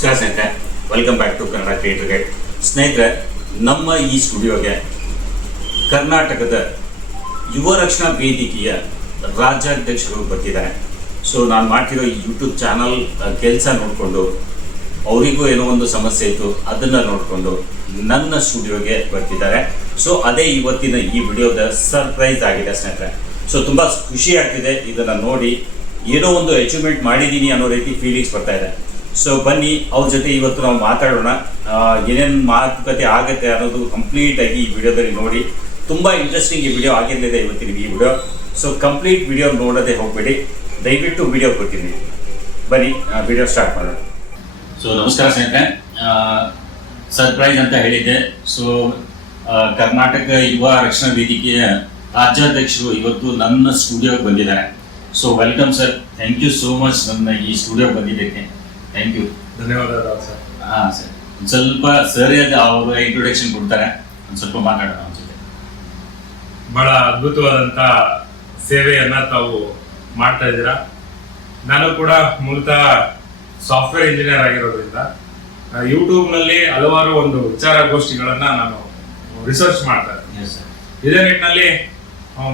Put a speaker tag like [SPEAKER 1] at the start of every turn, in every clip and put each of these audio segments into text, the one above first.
[SPEAKER 1] ನಮಸ್ಕಾರ ಸ್ನೇಹಿತರೆ. Welcome back to Kannada creator guide ಸ್ನೇಹಿತರೆ, ನಮ್ಮ ಈ ಸ್ಟುಡಿಯೋಗೆ ಕರ್ನಾಟಕದ ಯುವ ರಕ್ಷಣಾ ವೇದಿಕೆಯ ರಾಜ್ಯಾಧ್ಯಕ್ಷರು ಬರ್ತಿದ್ದಾರೆ. ಸೊ ನಾನು ಮಾಡ್ತಿರೋ ಈ ಯೂಟ್ಯೂಬ್ ಚಾನಲ್ ಕೆಲಸ ನೋಡಿಕೊಂಡು ಅವರಿಗೂ ಏನೋ ಒಂದು ಸಮಸ್ಯೆ ಇತ್ತು, ಅದನ್ನ ನೋಡಿಕೊಂಡು ನನ್ನ ಸ್ಟುಡಿಯೋಗೆ ಬರ್ತಿದ್ದಾರೆ. ಸೊ ಅದೇ ಇವತ್ತಿನ ಈ ವಿಡಿಯೋದ ಸರ್ಪ್ರೈಸ್ ಆಗಿದೆ ಸ್ನೇಹಿತರೆ. ಸೊ ತುಂಬ ಖುಷಿ ಆಗ್ತಿದೆ ಇದನ್ನು ನೋಡಿ. ಏನೋ ಒಂದು ಅಚೀವ್ಮೆಂಟ್ ಮಾಡಿದ್ದೀನಿ ಅನ್ನೋ ರೀತಿ ಫೀಲಿಂಗ್ಸ್ ಬರ್ತಾ ಇದೆ. ಸೊ ಬನ್ನಿ, ಅವ್ರ ಜೊತೆ ಇವತ್ತು ನಾವು ಮಾತಾಡೋಣ. ಏನೇನು ಮಾತುಕತೆ ಆಗುತ್ತೆ ಅನ್ನೋದು ಕಂಪ್ಲೀಟ್ ಆಗಿ ಈ ವಿಡಿಯೋದಲ್ಲಿ ನೋಡಿ. ತುಂಬಾ ಇಂಟ್ರೆಸ್ಟಿಂಗ್ ಈ ವಿಡಿಯೋ ಆಗಿರಲಿದೆ ಇವತ್ತಿನ ಈ ವಿಡಿಯೋ. ಸೊ ಕಂಪ್ಲೀಟ್ ವಿಡಿಯೋ ನೋಡೋದೇ ಹೋಗ್ಬೇಡಿ. ದಯವಿಟ್ಟು ವಿಡಿಯೋ ಕೊಡ್ತೀನಿ. ಬನ್ನಿ ವಿಡಿಯೋ ಸ್ಟಾರ್ಟ್ ಮಾಡೋಣ. ಸೊ ನಮಸ್ಕಾರ ಸ್ನೇಹಿತರೆ. ಸರ್ಪ್ರೈಸ್ ಅಂತ ಹೇಳಿದ್ದೆ. ಸೊ ಕರ್ನಾಟಕ ಯುವ ರಕ್ಷಣಾ ವೇದಿಕೆಯ ರಾಜ್ಯಾಧ್ಯಕ್ಷರು ಇವತ್ತು ನನ್ನ ಸ್ಟುಡಿಯೋಗೆ ಬಂದಿದ್ದಾರೆ. So welcome sir thank you so much ನನ್ನ ಈ ಸ್ಟುಡಿಯೋಗೆ ಬಂದಿದ್ದಕ್ಕೆ. ಥ್ಯಾಂಕ್ ಯು
[SPEAKER 2] ಧನ್ಯವಾದಗಳು ಸರ್.
[SPEAKER 1] ಹಾಂ ಸರ್. ಒಂದು ಸ್ವಲ್ಪ ಸರಿಯಾದ ಅವರು ಇಂಟ್ರೊಡಕ್ಷನ್ ಕೊಡ್ತಾರೆ ಒಂದು ಸ್ವಲ್ಪ ಮಾತಾಡೋಣ ಅವ್ರ ಜೊತೆ.
[SPEAKER 2] ಬಹಳ ಅದ್ಭುತವಾದಂತ ಸೇವೆಯನ್ನು ತಾವು ಮಾಡ್ತಾ ಇದ್ದೀರಾ? ನಾನು ಕೂಡ ಮೂಲತಃ ಸಾಫ್ಟ್ವೇರ್ ಇಂಜಿನಿಯರ್ ಆಗಿರೋದ್ರಿಂದ ಯೂಟ್ಯೂಬ್ನಲ್ಲಿ ಹಲವಾರು ಒಂದು ವಿಚಾರಗೋಷ್ಠಿಗಳನ್ನು ನಾನು ರಿಸರ್ಚ್ ಮಾಡ್ತಾ ಇದ್ದೀನಿ.
[SPEAKER 1] ಸರ್
[SPEAKER 2] ಇದೇ ನಿಟ್ಟಿನಲ್ಲಿ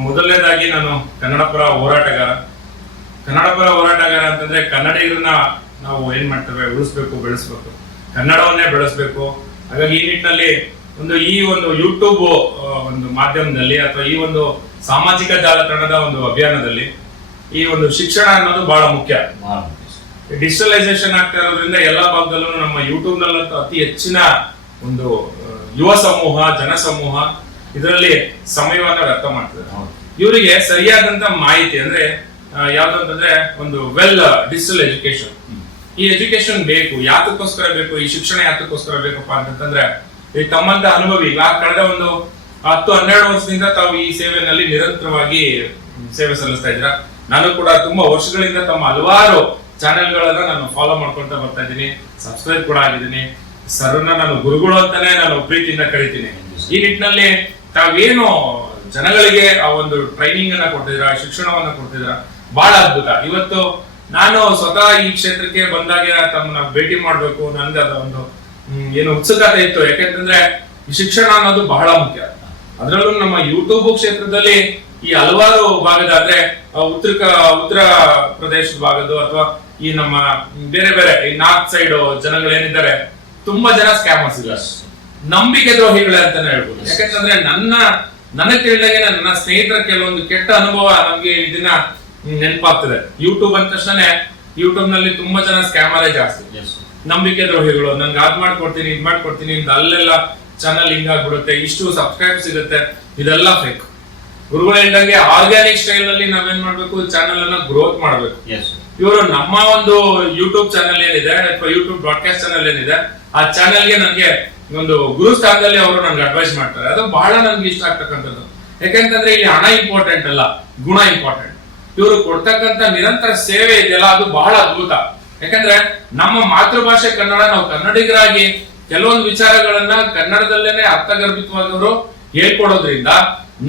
[SPEAKER 2] ಮೊದಲನೇದಾಗಿ ನಾನು ಕನ್ನಡಪುರ ಹೋರಾಟಗಾರ. ಕನ್ನಡ ಪರ ಹೋರಾಟಗಾರ ಅಂತಂದ್ರೆ ಕನ್ನಡಿಗರನ್ನ ನಾವು ಏನು ಮಾಡ್ತೇವೆ ಉಳಿಸ್ಬೇಕು ಬೆಳೆಸ್ಬೇಕು. ಕನ್ನಡವನ್ನೇ ಬೆಳೆಸ್ಬೇಕು. ಹಾಗಾಗಿ ಈ ನಿಟ್ಟಿನಲ್ಲಿ ಒಂದು ಈ ಒಂದು ಯೂಟ್ಯೂಬ್ ಒಂದು ಮಾಧ್ಯಮದಲ್ಲಿ ಅಥವಾ ಈ ಒಂದು ಸಾಮಾಜಿಕ ಜಾಲತಾಣದ ಒಂದು ಅಭಿಯಾನದಲ್ಲಿ ಈ ಒಂದು ಶಿಕ್ಷಣ ಅನ್ನೋದು ಬಹಳ ಮುಖ್ಯ. ಡಿಜಿಟಲೈಸೇಷನ್ ಆಗ್ತಾ ಇರೋದ್ರಿಂದ ಎಲ್ಲ ಭಾಗದಲ್ಲೂ ನಮ್ಮ ಯೂಟ್ಯೂಬ್ ನಲ್ಲಂತೂ ಅತಿ ಹೆಚ್ಚಿನ ಒಂದು ಯುವ ಸಮೂಹ ಜನ ಸಮೂಹ ಇದರಲ್ಲಿ ಸಮಯವನ್ನು ವ್ಯರ್ಥ ಮಾಡ್ತಿದ್ದಾರೆ.
[SPEAKER 1] ಹೌದು.
[SPEAKER 2] ಇವರಿಗೆ ಸರಿಯಾದಂತ ಮಾಹಿತಿ ಅಂದ್ರೆ ಯಾವ್ದು ಅಂತಂದ್ರೆ ಒಂದು ವೆಲ್ ಡಿಜಿಟಲ್ ಎಜುಕೇಶನ್ ಈ ಎಜುಕೇಶನ್ ಬೇಕು, ಯಾತಕ್ಕೋಸ್ಕರ ಬೇಕು, ಈ ಶಿಕ್ಷಣ ಯಾತಕ್ಕೋಸ್ಕರ ಬೇಕಪ್ಪ ಅಂತಂದ್ರೆ ಈ ತಮ್ಮಂತ ಅನುಭವಿ, ಈಗ ಕಳೆದ ಒಂದು ಹತ್ತು, ಹನ್ನೆರಡು ವರ್ಷದಿಂದ ತಾವು ಈ ಸೇವೆಯಲ್ಲಿ ನಿರಂತರವಾಗಿ ಸೇವೆ ಸಲ್ಲಿಸ್ತಾ ಇದ್ರ ನಾನು ಕೂಡ ತುಂಬಾ ವರ್ಷಗಳಿಂದ ತಮ್ಮ ಹಲವಾರು ಚಾನೆಲ್ಗಳನ್ನ ನಾನು ಫಾಲೋ ಮಾಡ್ಕೊಳ್ತಾ ಬರ್ತಾ ಇದ್ದೀನಿ. ಸಬ್ಸ್ಕ್ರೈಬ್ ಕೂಡ ಆಗಿದ್ದೀನಿ. ಸರ್ನ ನಾನು ಗುರುಗಳು ಅಂತಾನೆ ನಾನು ಪ್ರೀತಿಯಿಂದ ಕರಿತೀನಿ. ಈ ನಿಟ್ಟಿನಲ್ಲಿ ತಾವೇನು ಜನಗಳಿಗೆ ಆ ಒಂದು ಟ್ರೈನಿಂಗ್ ಅನ್ನ ಕೊಡ್ತಿದ್ರ ಶಿಕ್ಷಣವನ್ನ ಕೊಡ್ತಿದ್ರ ಬಹಳ ಅದ್ಭುತ. ಇವತ್ತು ನಾನು ಸ್ವತಃ ಈ ಕ್ಷೇತ್ರಕ್ಕೆ ಬಂದಾಗ ತಮ್ಮನ್ನ ಭೇಟಿ ಮಾಡ್ಬೇಕು ನನ್ಗೆ ಅದ ಒಂದು ಏನು ಉತ್ಸುಕತೆ ಇತ್ತು. ಯಾಕೆಂತಂದ್ರೆ ಶಿಕ್ಷಣ ಅನ್ನೋದು ಬಹಳ ಮುಖ್ಯ. ಅದರಲ್ಲೂ ನಮ್ಮ ಯೂಟ್ಯೂಬ್ ಕ್ಷೇತ್ರದಲ್ಲಿ ಈ ಹಲವಾರು ಭಾಗದ ಅಂದ್ರೆ ಉತ್ತರ ಉತ್ತರ ಪ್ರದೇಶದ ಭಾಗದ್ದು ಅಥವಾ ಈ ನಮ್ಮ ಬೇರೆ ಬೇರೆ ಈ ನಾರ್ತ್ ಸೈಡ್ ಜನಗಳೇನಿದ್ದಾರೆ, ತುಂಬಾ ಜನ ಸ್ಕ್ಯಾಮರ್ಸ್ ಇದ್ದಾರೆ. ನಂಬಿಕೆ ದ್ರೋಹಿಗಳೇ ಅಂತಾನೆ ಹೇಳ್ಬೋದು. ಯಾಕಂತಂದ್ರೆ ನನ್ನ, ನನಗೆ ತಿಳಿದಾಗೆ ನನ್ನ ಸ್ನೇಹಿತರ ಕೆಲವೊಂದು ಕೆಟ್ಟ ಅನುಭವ ನಮ್ಗೆ ಇದನ್ನ ನೆನಪಾಗ್ತದೆ ಯೂಟ್ಯೂಬ್ ಅಂದ ತಕ್ಷಣ ಯೂಟ್ಯೂಬ್ನಲ್ಲಿ ತುಂಬಾ ಜನ ಸ್ಕ್ಯಾಮರೇ ಜಾಸ್ತಿ ನಂಬಿಕೆ ದ್ರೋಹಿಗಳು ನನ್ಗೆ ಅದ್ ಮಾಡ್ಕೊಡ್ತೀನಿ ಇದ್ ಮಾಡ್ಕೊಡ್ತೀನಿ ಅಲ್ಲೆಲ್ಲ ಚಾನಲ್ ಹಿಂಗ್ ಆಗ್ಬಿಡುತ್ತೆ ಇಷ್ಟು ಸಬ್ಸ್ಕ್ರೈಬ್ ಸಿಗುತ್ತೆ ಇದೆಲ್ಲ ಫೇಕ್ ಗುರುಗಳು ಹೇಳ್ದಂಗೆ ಆರ್ಗ್ಯಾನಿಕ್ ಸ್ಟೈಲ್ನಲ್ಲಿ ನಾವೇನ್ ಮಾಡ್ಬೇಕು? ಚಾನಲ್ ಅನ್ನ ಗ್ರೋತ್ ಮಾಡ್ಬೇಕು. ಇವರು ನಮ್ಮ ಒಂದು ಯೂಟ್ಯೂಬ್ ಚಾನೆಲ್ ಏನಿದೆ ಅಥವಾ ಯೂಟ್ಯೂಬ್ ಬ್ರಾಡ್ಕಾಸ್ಟ್ ಚಾನಲ್ ಏನಿದೆ ಆ ಚಾನೆಲ್ಗೆ ನನಗೆ ಒಂದು ಗುರು ಸ್ಥಾನದಲ್ಲಿ ಅವರು ನನ್ಗೆ ಅಡ್ವೈಸ್ ಮಾಡ್ತಾರೆ. ಅದು ಬಹಳ ನನ್ಗೆ ಇಷ್ಟ ಆಗ್ತಕ್ಕಂಥದ್ದು. ಯಾಕೆಂತಂದ್ರೆ ಇಲ್ಲಿ ಹಣ ಇಂಪಾರ್ಟೆಂಟ್ ಅಲ್ಲ ಗುಣ ಇಂಪಾರ್ಟೆಂಟ್ ಇವರು ಕೊಡ್ತಕ್ಕಂತ ನಿರಂತರ ಸೇವೆ ಇದೆಯಲ್ಲ, ಅದು ಬಹಳ ಅದ್ಭುತ. ಯಾಕಂದ್ರೆ ನಮ್ಮ ಮಾತೃಭಾಷೆ ಕನ್ನಡ, ನಾವು ಕನ್ನಡಿಗರಾಗಿ ಕೆಲವೊಂದು ವಿಚಾರಗಳನ್ನ ಕನ್ನಡದಲ್ಲೇನೆ ಅರ್ಥಗರ್ಭಿತವಾಗಿ ಅವರು ಹೇಳ್ಕೊಡೋದ್ರಿಂದ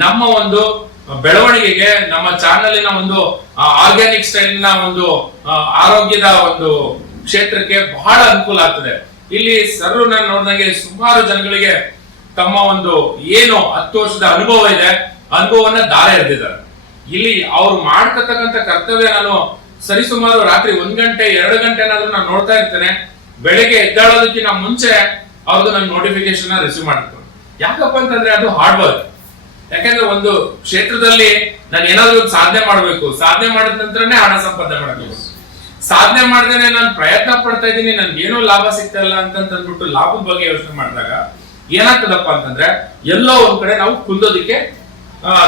[SPEAKER 2] ನಮ್ಮ ಒಂದು ಬೆಳವಣಿಗೆಗೆ, ನಮ್ಮ ಚಾನಲಿನ ಒಂದು ಆರ್ಗ್ಯಾನಿಕ್ ಸ್ಟೈಲ್ನ ಒಂದು ಆರೋಗ್ಯದ ಒಂದು ಕ್ಷೇತ್ರಕ್ಕೆ ಬಹಳ ಅನುಕೂಲ ಆಗ್ತದೆ. ಇಲ್ಲಿ ಸರ್ ನಾನು ನೋಡಿದಂಗೆ ಸುಮಾರು ಜನಗಳಿಗೆ ತಮ್ಮ ಒಂದು ಏನು ಹತ್ತು ವರ್ಷದ ಅನುಭವ ಇದೆ, ಅನುಭವವನ್ನ ದಾರ ಎರೆದಿದ್ದಾರೆ. ಇಲ್ಲಿ ಅವ್ರು ಮಾಡ್ತಕ್ಕಂತ ಕರ್ತವ್ಯ ನಾನು ಸರಿಸುಮಾರು ರಾತ್ರಿ ಒಂದ್ ಗಂಟೆ ಎರಡು ಗಂಟೆ ಏನಾದ್ರೂ ನಾನು ನೋಡ್ತಾ ಇರ್ತೇನೆ. ಬೆಳಗ್ಗೆ ಎದ್ದಾಳೋದಕ್ಕಿಂತ ಮುಂಚೆ ಅವ್ರದ್ದು ನನ್ನ ನೋಟಿಫಿಕೇಶನ್ ರಿಸೀವ್ ಮಾಡ್ತಾರೆ ಯಾಕಪ್ಪ ಅಂತಂದ್ರೆ ಅದು ಹಾರ್ಡ್ ವರ್ಕ್ ಯಾಕಂದ್ರೆ ಒಂದು ಕ್ಷೇತ್ರದಲ್ಲಿ ನಾನು ಏನಾದ್ರೂ ಒಂದು ಸಾಧನೆ ಮಾಡಬೇಕು. ಸಾಧನೆ ಮಾಡಿದ ನಂತರನೇ ಹಣ ಸಂಪಾದನೆ ಮಾಡಬೇಕು. ಸಾಧನೆ ಮಾಡ್ದೇನೆ ನಾನು ಪ್ರಯತ್ನ ಪಡ್ತಾ ಇದ್ದೀನಿ ನನ್ಗೆ ಏನೋ ಲಾಭ ಸಿಗ್ತಾ ಇಲ್ಲ ಅಂತ ಅಂದ್ಬಿಟ್ಟು ಲಾಭದ ಬಗ್ಗೆ ಯೋಚನೆ ಮಾಡಿದಾಗ ಏನಾಗ್ತದಪ್ಪ ಅಂತಂದ್ರೆ ಎಲ್ಲೋ ಒಂದ್ ಕಡೆ ನಾವು ಕುಂದೋದಿಕ್ಕೆ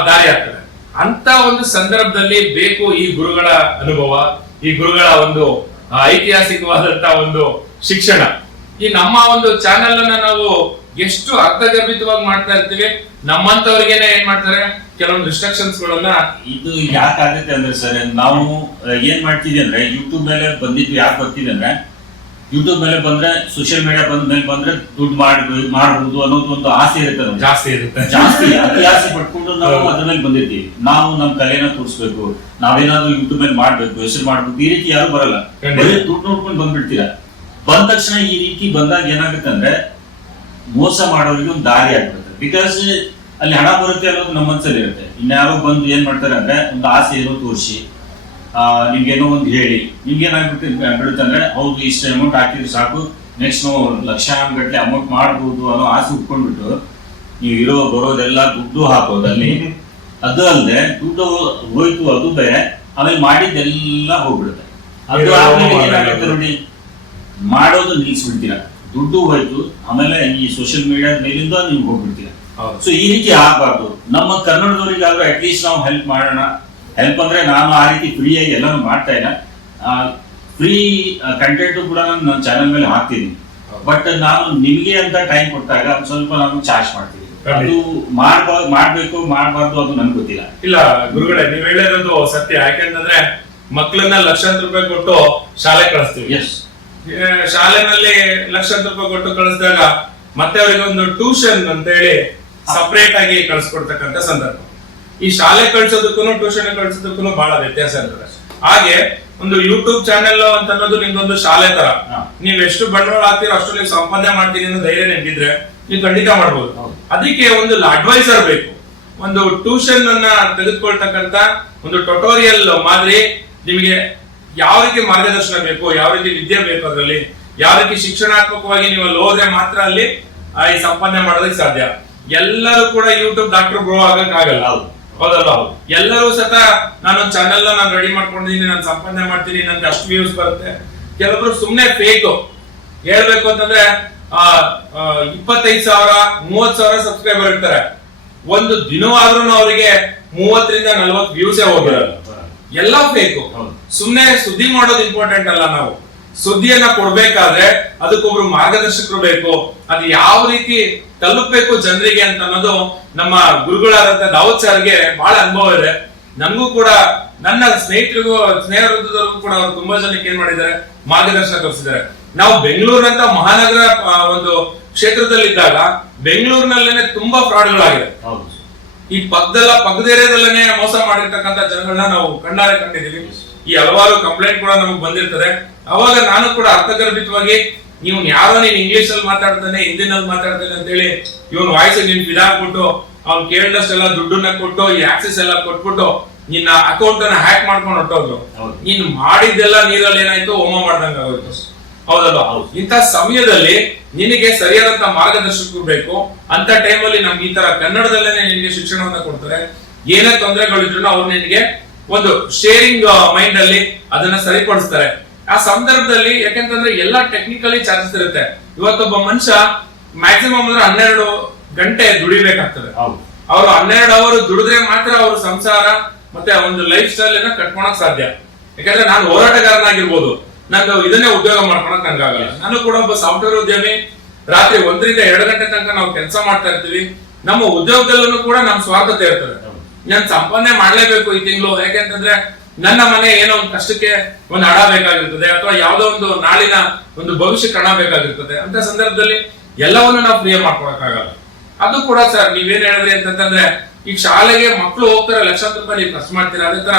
[SPEAKER 2] ದಾರಿ ಆಗ್ತದೆ. ಅಂತ ಒಂದು ಸಂದರ್ಭದಲ್ಲಿ ಬೇಕು ಈ ಗುರುಗಳ ಅನುಭವ, ಈ ಗುರುಗಳ ಒಂದು ಐತಿಹಾಸಿಕವಾದಂತ ಒಂದು ಶಿಕ್ಷಣ. ಈ ನಮ್ಮ ಒಂದು ಚಾನೆಲ್ ಅನ್ನ ನಾವು ಎಷ್ಟು ಅರ್ಥಗರ್ಭಿತವಾಗಿ ಮಾಡ್ತಾ ಇರ್ತೀವಿ, ನಮ್ಮಂತವ್ರಿಗೆನೆ ಏನ್ ಮಾಡ್ತಾರೆ? ಕೆಲವೊಂದು ರಿಸ್ಟ್ರಿಕ್ಷನ್ಸ್ ಗಳನ್ನ
[SPEAKER 1] ಇದು ಯಾಕಾಗುತ್ತೆ ಅಂದ್ರೆ ಸರ್, ನಾವು, ಏನ್ ಮಾಡ್ತಿದ್ವಿ ಅಂದ್ರೆ ಯೂಟ್ಯೂಬ್ ಮೇಲೆ ಬಂದಿದ್ವಿ ಯಾಕೆ ಬರ್ತಿದ್ವಿ ಅಂದ್ರೆ ಯೂಟ್ಯೂಬ್ ಮೇಲೆ ಬಂದ್ರೆ ಸೋಷಿಯಲ್ ಮೀಡಿಯಾ ಬಂದ ಮೇಲೆ ಬಂದ್ರೆ ದುಡ್ಡು ಮಾಡ್ಬೋದು ಮಾಡಬಹುದು ಅನ್ನೋದು ಒಂದು ಆಸೆ ಇರುತ್ತೆ ನಮ್ಗೆ.
[SPEAKER 2] ಜಾಸ್ತಿ ಇರುತ್ತೆ.
[SPEAKER 1] ಜಾಸ್ತಿ ಅತಿ ಆಸೆ ಪಟ್ಕೊಂಡು ನಾವು ಅದ್ರ ಮೇಲೆ ಬಂದಿರ್ತೀವಿ. ನಾವು ನಮ್ ಕಲೆನ ತೋರಿಸ್ಬೇಕು. ನಾವೇನಾದ್ರೂ ಯೂಟ್ಯೂಬ್ ಮೇಲೆ ಮಾಡ್ಬೇಕು ಹೆಸರು ಮಾಡ್ಬೇಕು ಈ ರೀತಿ ಯಾರು ಬರಲ್ಲ. ಬರೀ ದುಡ್ಡು ನೋಡ್ಕೊಂಡು ಬಂದ್ಬಿಡ್ತೀರಾ? ಬಂದ ತಕ್ಷಣ ಈ ರೀತಿ ಬಂದಾಗ ಏನಾಗುತ್ತೆ ಅಂದ್ರೆ ಮೋಸ ಮಾಡೋರಿಗೆ ಒಂದು ದಾರಿ ಆಗ್ಬಿಡುತ್ತೆ. ಬಿಕಾಸ್ ಅಲ್ಲಿ ಹಣ ಬರುತ್ತೆ ಅನ್ನೋದು ನಮ್ಮ ಮನಸ್ಸಲ್ಲಿ ಇರುತ್ತೆ ಇನ್ಯಾರೋ ಬಂದು ಏನ್ ಮಾಡ್ತಾರೆ ಅಂದ್ರೆ ಒಂದು ಆಸೆ ಏನೋ ತೋರಿಸಿ ನಿಮ್ಗೇನೋ ಒಂದು ಹೇಳಿ. ನಿಮ್ಗೆ ಏನಾಗ್ಬಿಟ್ಟು ಬಿಡುತ್ತೆ ಅಂದ್ರೆ ಹೌದು ಇಷ್ಟು ಅಮೌಂಟ್ ಹಾಕಿದ್ರೆ ಸಾಕು. ನೆಕ್ಸ್ಟ್ ನಾವು ಲಕ್ಷಾನುಗಟ್ಲೆ ಅಮೌಂಟ್ ಮಾಡ್ಬೋದು ಅನ್ನೋ ಆಸೆ ಉಟ್ಕೊಂಡ್ಬಿಟ್ಟು ನೀವು ಇರೋ ಬರೋದೆಲ್ಲ ದುಡ್ಡು ಹಾಕೋದಲ್ಲಿ ಅದು ಅಲ್ಲದೆ ದುಡ್ಡು ಹೋಯ್ತು ಅದು ಬೇರೆ. ಆಮೇಲೆ ಮಾಡಿದ್ದೆಲ್ಲ ಹೋಗ್ಬಿಡುತ್ತೆ. ಅದು
[SPEAKER 2] ಆಮೇಲೆ
[SPEAKER 1] ಏನಾಗುತ್ತೆ ನೋಡಿ ಮಾಡೋದು ನಿಲ್ಸ್ಬಿಡ್ತೀರಾ ದುಡ್ಡು ಹೋಯ್ತು ಆಮೇಲೆ ಈ ಸೋಷಿಯಲ್ ಮೀಡಿಯಾದ ಮೇಲಿಂದ ನೀವು ಹೋಗ್ಬಿಡ್ತೀರಾ. ಸೊ ಈ ರೀತಿ ಆಗ್ಬಾರ್ದು. ನಮ್ಮ ಕನ್ನಡದವರಿಗಾದ್ರೂ ಅಟ್ಲೀಸ್ಟ್ ನಾವು ಹೆಲ್ಪ್ ಮಾಡೋಣ. ಹೆಲ್ಪ್ ಅಂದ್ರೆ ನಾನು ಆ ರೀತಿ ಫ್ರೀ ಆಗಿ ಎಲ್ಲಾನು ಮಾಡ್ತಾ ಇಲ್ಲ. ಫ್ರೀ ಕಂಟೆಂಟ್ ಕೂಡ ನಾನು ನನ್ನ ಚಾನಲ್ ಮೇಲೆ ಹಾಕ್ತೀನಿ. ಬಟ್ ನಾನು ನಿಮಗೆ ಅಂತ ಟೈಮ್ ಕೊಟ್ಟಾಗ ಸ್ವಲ್ಪ ನಾನು ಚಾರ್ಜ್ ಮಾಡ್ತೀನಿ. ಅದು ಮಾಡ್ಬಾರ್ದು ಮಾಡ್ಬೇಕು ಮಾಡಬಾರ್ದು ಅದು ನನ್ಗೆ ಗೊತ್ತಿಲ್ಲ.
[SPEAKER 2] ಇಲ್ಲ ಗುರುಗಳೇ ನೀವು ಹೇಳಿರೋದು ಸತ್ಯ. ಯಾಕೆಂತಂದ್ರೆ ಮಕ್ಕಳನ್ನ ಲಕ್ಷಾಂತರ ರೂಪಾಯಿ ಕೊಟ್ಟು ಶಾಲೆ ಕಳಿಸ್ತೀವಿ.
[SPEAKER 1] ಎಸ್
[SPEAKER 2] ಶಾಲೆನಲ್ಲಿ ಲಕ್ಷಾಂತರ ರೂಪಾಯಿ ಕೊಟ್ಟು ಕಳಿಸಿದಾಗ ಮತ್ತೆ ಅವರಿಗೆ ಒಂದು ಟ್ಯೂಷನ್ ಅಂತ ಹೇಳಿ ಸಪರೇಟ್ ಆಗಿ ಕಳಿಸ್ಕೊಡ್ತಕ್ಕಂತ ಸಂದರ್ಭ. ಈ ಶಾಲೆ ಕಳ್ಸೋದಕ್ಕೂ ಟ್ಯೂಷನ್ ಕಳ್ಸೋದಕ್ಕೂ ಬಹಳ ವ್ಯತ್ಯಾಸ ಇರ್ತದೆ. ಹಾಗೆ ಒಂದು ಯೂಟ್ಯೂಬ್ ಚಾನೆಲ್ ಅಂತ ಅನ್ನೋದು ನಿಮ್ದೊಂದು ಶಾಲೆ ತರ. ನೀವ್ ಎಷ್ಟು ಬಂಡವಾಳ ಹಾಕ್ತೀರೋ ಅಷ್ಟು ನೀವು ಸಂಪಾದನೆ ಮಾಡ್ತೀನಿ ಅನ್ನೋ ಧೈರ್ಯ ನಿಮ್ಗಿದ್ರೆ ನೀವು ಖಂಡಿತ ಮಾಡ್ಬೋದು. ಅದಕ್ಕೆ ಒಂದು ಅಡ್ವೈಸರ್ ಬೇಕು. ಒಂದು ಟ್ಯೂಷನ್ ಅನ್ನ ತೆಗೆದುಕೊಳ್ತಕ್ಕಂತ ಒಂದು ಟೊಟೋರಿಯಲ್ ಮಾದರಿ ನಿಮಗೆ ಯಾವ ರೀತಿ ಮಾರ್ಗದರ್ಶನ ಬೇಕು ಯಾವ ರೀತಿ ವಿದ್ಯೆ ಬೇಕು ಅದರಲ್ಲಿ ಯಾವ ರೀತಿ ಶಿಕ್ಷಣಾತ್ಮಕವಾಗಿ ನೀವು ಅಲ್ಲಿ ಹೋದ್ರೆ ಮಾತ್ರ ಅಲ್ಲಿ ಈ ಸಂಪಾದನೆ ಮಾಡೋದಕ್ಕೆ ಸಾಧ್ಯ. ಎಲ್ಲರೂ ಕೂಡ ಯೂಟ್ಯೂಬ್ ಡಾಕ್ಟರ್ ಗ್ರೋ ಆಗಕ್
[SPEAKER 1] ಹೌದು.
[SPEAKER 2] ಹೌದಲ್ಲ ಎಲ್ಲರೂ ಸತ ನಾನು ಚಾನೆಲ್ ನಾನು ರೆಡಿ ಮಾಡ್ಕೊಂಡಿದ್ದೀನಿ ನಾನು ಸಂಪಾದನೆ ಮಾಡ್ತೀನಿ ನನ್ಗೆ ಅಷ್ಟು ವ್ಯೂಸ್ ಬರುತ್ತೆ. ಕೆಲವರು ಸುಮ್ಮನೆ ಫೇಕ್ ಹೇಳ್ಬೇಕು ಅಂತಂದ್ರೆ ಇಪ್ಪತ್ತೈದು ಸಾವಿರ ಮೂವತ್ ಸಾವಿರ ಸಬ್ಸ್ಕ್ರೈಬರ್ ಇರ್ತಾರೆ. ಒಂದು ದಿನವಾದ್ರೂ ಅವರಿಗೆ ಮೂವತ್ತರಿಂದ ನಲ್ವತ್ತು ವ್ಯೂಸೇ ಹೋಗಿರಲ್ಲ. ಎಲ್ಲ ಫೇಕು
[SPEAKER 1] ಸುಮ್ಮನೆ
[SPEAKER 2] ಸುಮ್ನೆ ಸುದ್ದಿ ಮಾಡೋದು ಇಂಪಾರ್ಟೆಂಟ್ ಅಲ್ಲ ನಾವು. ಸುದ್ದಿಯನ್ನ ಕೊಡ್ಬೇಕಾದ್ರೆ ಅದಕ್ಕೊಬ್ರು ಮಾರ್ಗದರ್ಶಕರು ಬೇಕು. ಅದು ಯಾವ ರೀತಿ ತಲುಪಬೇಕು ಜನರಿಗೆ ಅಂತ ಅನ್ನೋದು ನಮ್ಮ ಗುರುಗಳಾದಂತ ದಾವತ್ ಸರ್ಗೆ ಬಹಳ ಅನುಭವ ಇದೆ. ನಮಗೂ ಕೂಡ ನನ್ನ ಸ್ನೇಹಿತರಿಗೂ ಸ್ನೇಹ ವೃದ್ಧದವ್ರಿಗೂ ಕೂಡ ಅವ್ರು ತುಂಬಾ ಜನಕ್ಕೆ ಏನ್ ಮಾಡಿದ್ದಾರೆ? ಮಾರ್ಗದರ್ಶನ ತೋರಿಸಿದ್ದಾರೆ. ನಾವು ಬೆಂಗಳೂರಿನಂತ ಮಹಾನಗರ ಒಂದು ಕ್ಷೇತ್ರದಲ್ಲಿದ್ದಾಗ ಬೆಂಗಳೂರಿನಲ್ಲೇನೆ ತುಂಬಾ ಫ್ರಾಡ್ಗಳಾಗಿದೆ
[SPEAKER 1] ಹೌದು.
[SPEAKER 2] ಈ ಪಕ್ಕದಲ್ಲ ಪಕ್ಕದ ಏರಿಯಾದಲ್ಲೇನೆ ಮೋಸ ಮಾಡಿರ್ತಕ್ಕಂಥ ಜನಗಳನ್ನ ನಾವು ಕಣ್ಣಾರೆ ಕಂಡಿದೀವಿ ಈ ಹಲವಾರು ಕಂಪ್ಲೇಂಟ್ ಕೂಡ ನಮಗೆ ಬಂದಿರ್ತದೆ. ಅವಾಗ ನಾನು ಕೂಡ ಅರ್ಥಗರ್ಭಿತವಾಗಿ ನೀವು ಯಾರೋ ನೀನ್ ಇಂಗ್ಲಿಷ್ ಅಲ್ಲಿ ಮಾತಾಡ್ತಾನೆ ಹಿಂದಿನಲ್ಲಿ ಮಾತಾಡ್ತಾನೆ ಅಂತ ಹೇಳಿ ಇವನ್ ವಾಯ್ಸ್ ನೀನ್ ಬಿದಾಕ್ಬಿಟ್ಟು ಅವ್ನ್ ಕೇಳಿದಷ್ಟೆಲ್ಲ ದುಡ್ಡನ್ನ ಕೊಟ್ಟು ಈ ಆಕ್ಸೆಸ್ ಎಲ್ಲ ಕೊಟ್ಬಿಟ್ಟು ನಿನ್ನ ಅಕೌಂಟ್ ಅನ್ನ ಹ್ಯಾಕ್ ಮಾಡ್ಕೊಂಡು ಹೊಟ್ಟೋದ್ರು. ನೀನ್ ಮಾಡಿದ್ದೆಲ್ಲ ನೀರಲ್ಲಿ ಏನಾಯ್ತು? ಹೋಮ ಮಾಡ್ದಂಗೆ ಆಗೋಯ್ತು. ಹೌದಲ್ಲ
[SPEAKER 1] ಹೌದು.
[SPEAKER 2] ಇಂಥ ಸಮಯದಲ್ಲಿ ನಿನಗೆ ಸರಿಯಾದಂತ ಮಾರ್ಗದರ್ಶಕರು ಬೇಕು. ಅಂತ ಟೈಮಲ್ಲಿ ನಮ್ಗೆ ಈ ತರ ಕನ್ನಡದಲ್ಲೇನೆ ನಿನಗೆ ಶಿಕ್ಷಣವನ್ನ ಕೊಡ್ತಾರೆ. ಏನೇ ತೊಂದರೆಗಳಿದ್ರು ಅವ್ರು ನಿನಗೆ ಒಂದು ಶೇರಿಂಗ್ ಮೈಂಡ್ ಅಲ್ಲಿ ಅದನ್ನ ಸರಿಪಡಿಸ್ತಾರೆ. ಆ ಸಂದರ್ಭದಲ್ಲಿ ಯಾಕೆಂತಂದ್ರೆ ಎಲ್ಲಾ ಟೆಕ್ನಿಕಲಿ ಚಾರ್ಜಸ್ ಇರುತ್ತೆ. ಇವತ್ತೊಬ್ಬ ಮನುಷ್ಯ ಮ್ಯಾಕ್ಸಿಮಮ್ ಅಂದ್ರೆ ಹನ್ನೆರಡು ಗಂಟೆ ದುಡಿಬೇಕಾಗ್ತದೆ. ಅವರು ಹನ್ನೆರಡು ಅವರ್ ದುಡಿದ್ರೆ ಮಾತ್ರ ಅವ್ರ ಸಂಸಾರ ಮತ್ತೆ ಒಂದು ಲೈಫ್ ಸ್ಟೈಲ್ ಅನ್ನ ಕಟ್ಕೊಳಕ್ ಸಾಧ್ಯ. ಯಾಕಂದ್ರೆ ನಾನು ಹೋರಾಟಗಾರನಾಗಿರ್ಬೋದು. ನಂಗೆ ಇದನ್ನೇ ಉದ್ಯೋಗ ಮಾಡ್ಕೊಳಕ್ ನಂಗಾಗಲ್ಲ. ನಾನು ಕೂಡ ಒಬ್ಬ ಸಾಫ್ಟ್ವೇರ್ ಉದ್ಯಮಿ. ರಾತ್ರಿ ಒಂದರಿಂದ ಎರಡು ಗಂಟೆ ತನಕ ನಾವು ಕೆಲಸ ಮಾಡ್ತಾ ಇರ್ತೀವಿ. ನಮ್ಮ ಉದ್ಯೋಗದಲ್ಲೂ ಕೂಡ ನಮ್ ಸ್ವಾರ್ಥತೆ ಇರ್ತದೆ ನಾನು ಸಂಪಾದನೆ ಮಾಡ್ಲೇಬೇಕು ಈ ತಿಂಗಳು. ಯಾಕೆಂತಂದ್ರೆ ನನ್ನ ಮನೆ ಏನೋ ಒಂದು ಕಷ್ಟಕ್ಕೆ ಒಂದು ಹಣ ಬೇಕಾಗಿರ್ತದೆ ಅಥವಾ ಯಾವ್ದೋ ಒಂದು ನಾಳಿನ ಒಂದು ಭವಿಷ್ಯಕ್ಕೆ ಹಣ ಬೇಕಾಗಿರ್ತದೆ. ಅಂತ ಸಂದರ್ಭದಲ್ಲಿ ಎಲ್ಲವನ್ನು ನಾವು ಪ್ರಿಯ ಮಾಡ್ಕೊಳಕ್ಕಾಗಲ್ಲ. ಅದು ಕೂಡ ಸರ್ ನೀವೇನ್ ಹೇಳಿದ್ರಿ ಅಂತಂದ್ರೆ ಈಗ ಶಾಲೆಗೆ ಮಕ್ಕಳು ಹೋಗ್ತಾರೆ, ಲಕ್ಷಾಂತರ ರೂಪಾಯಿ ನೀವು ಖರ್ಚು ಮಾಡ್ತೀರಾ? ಅದೇ ತರ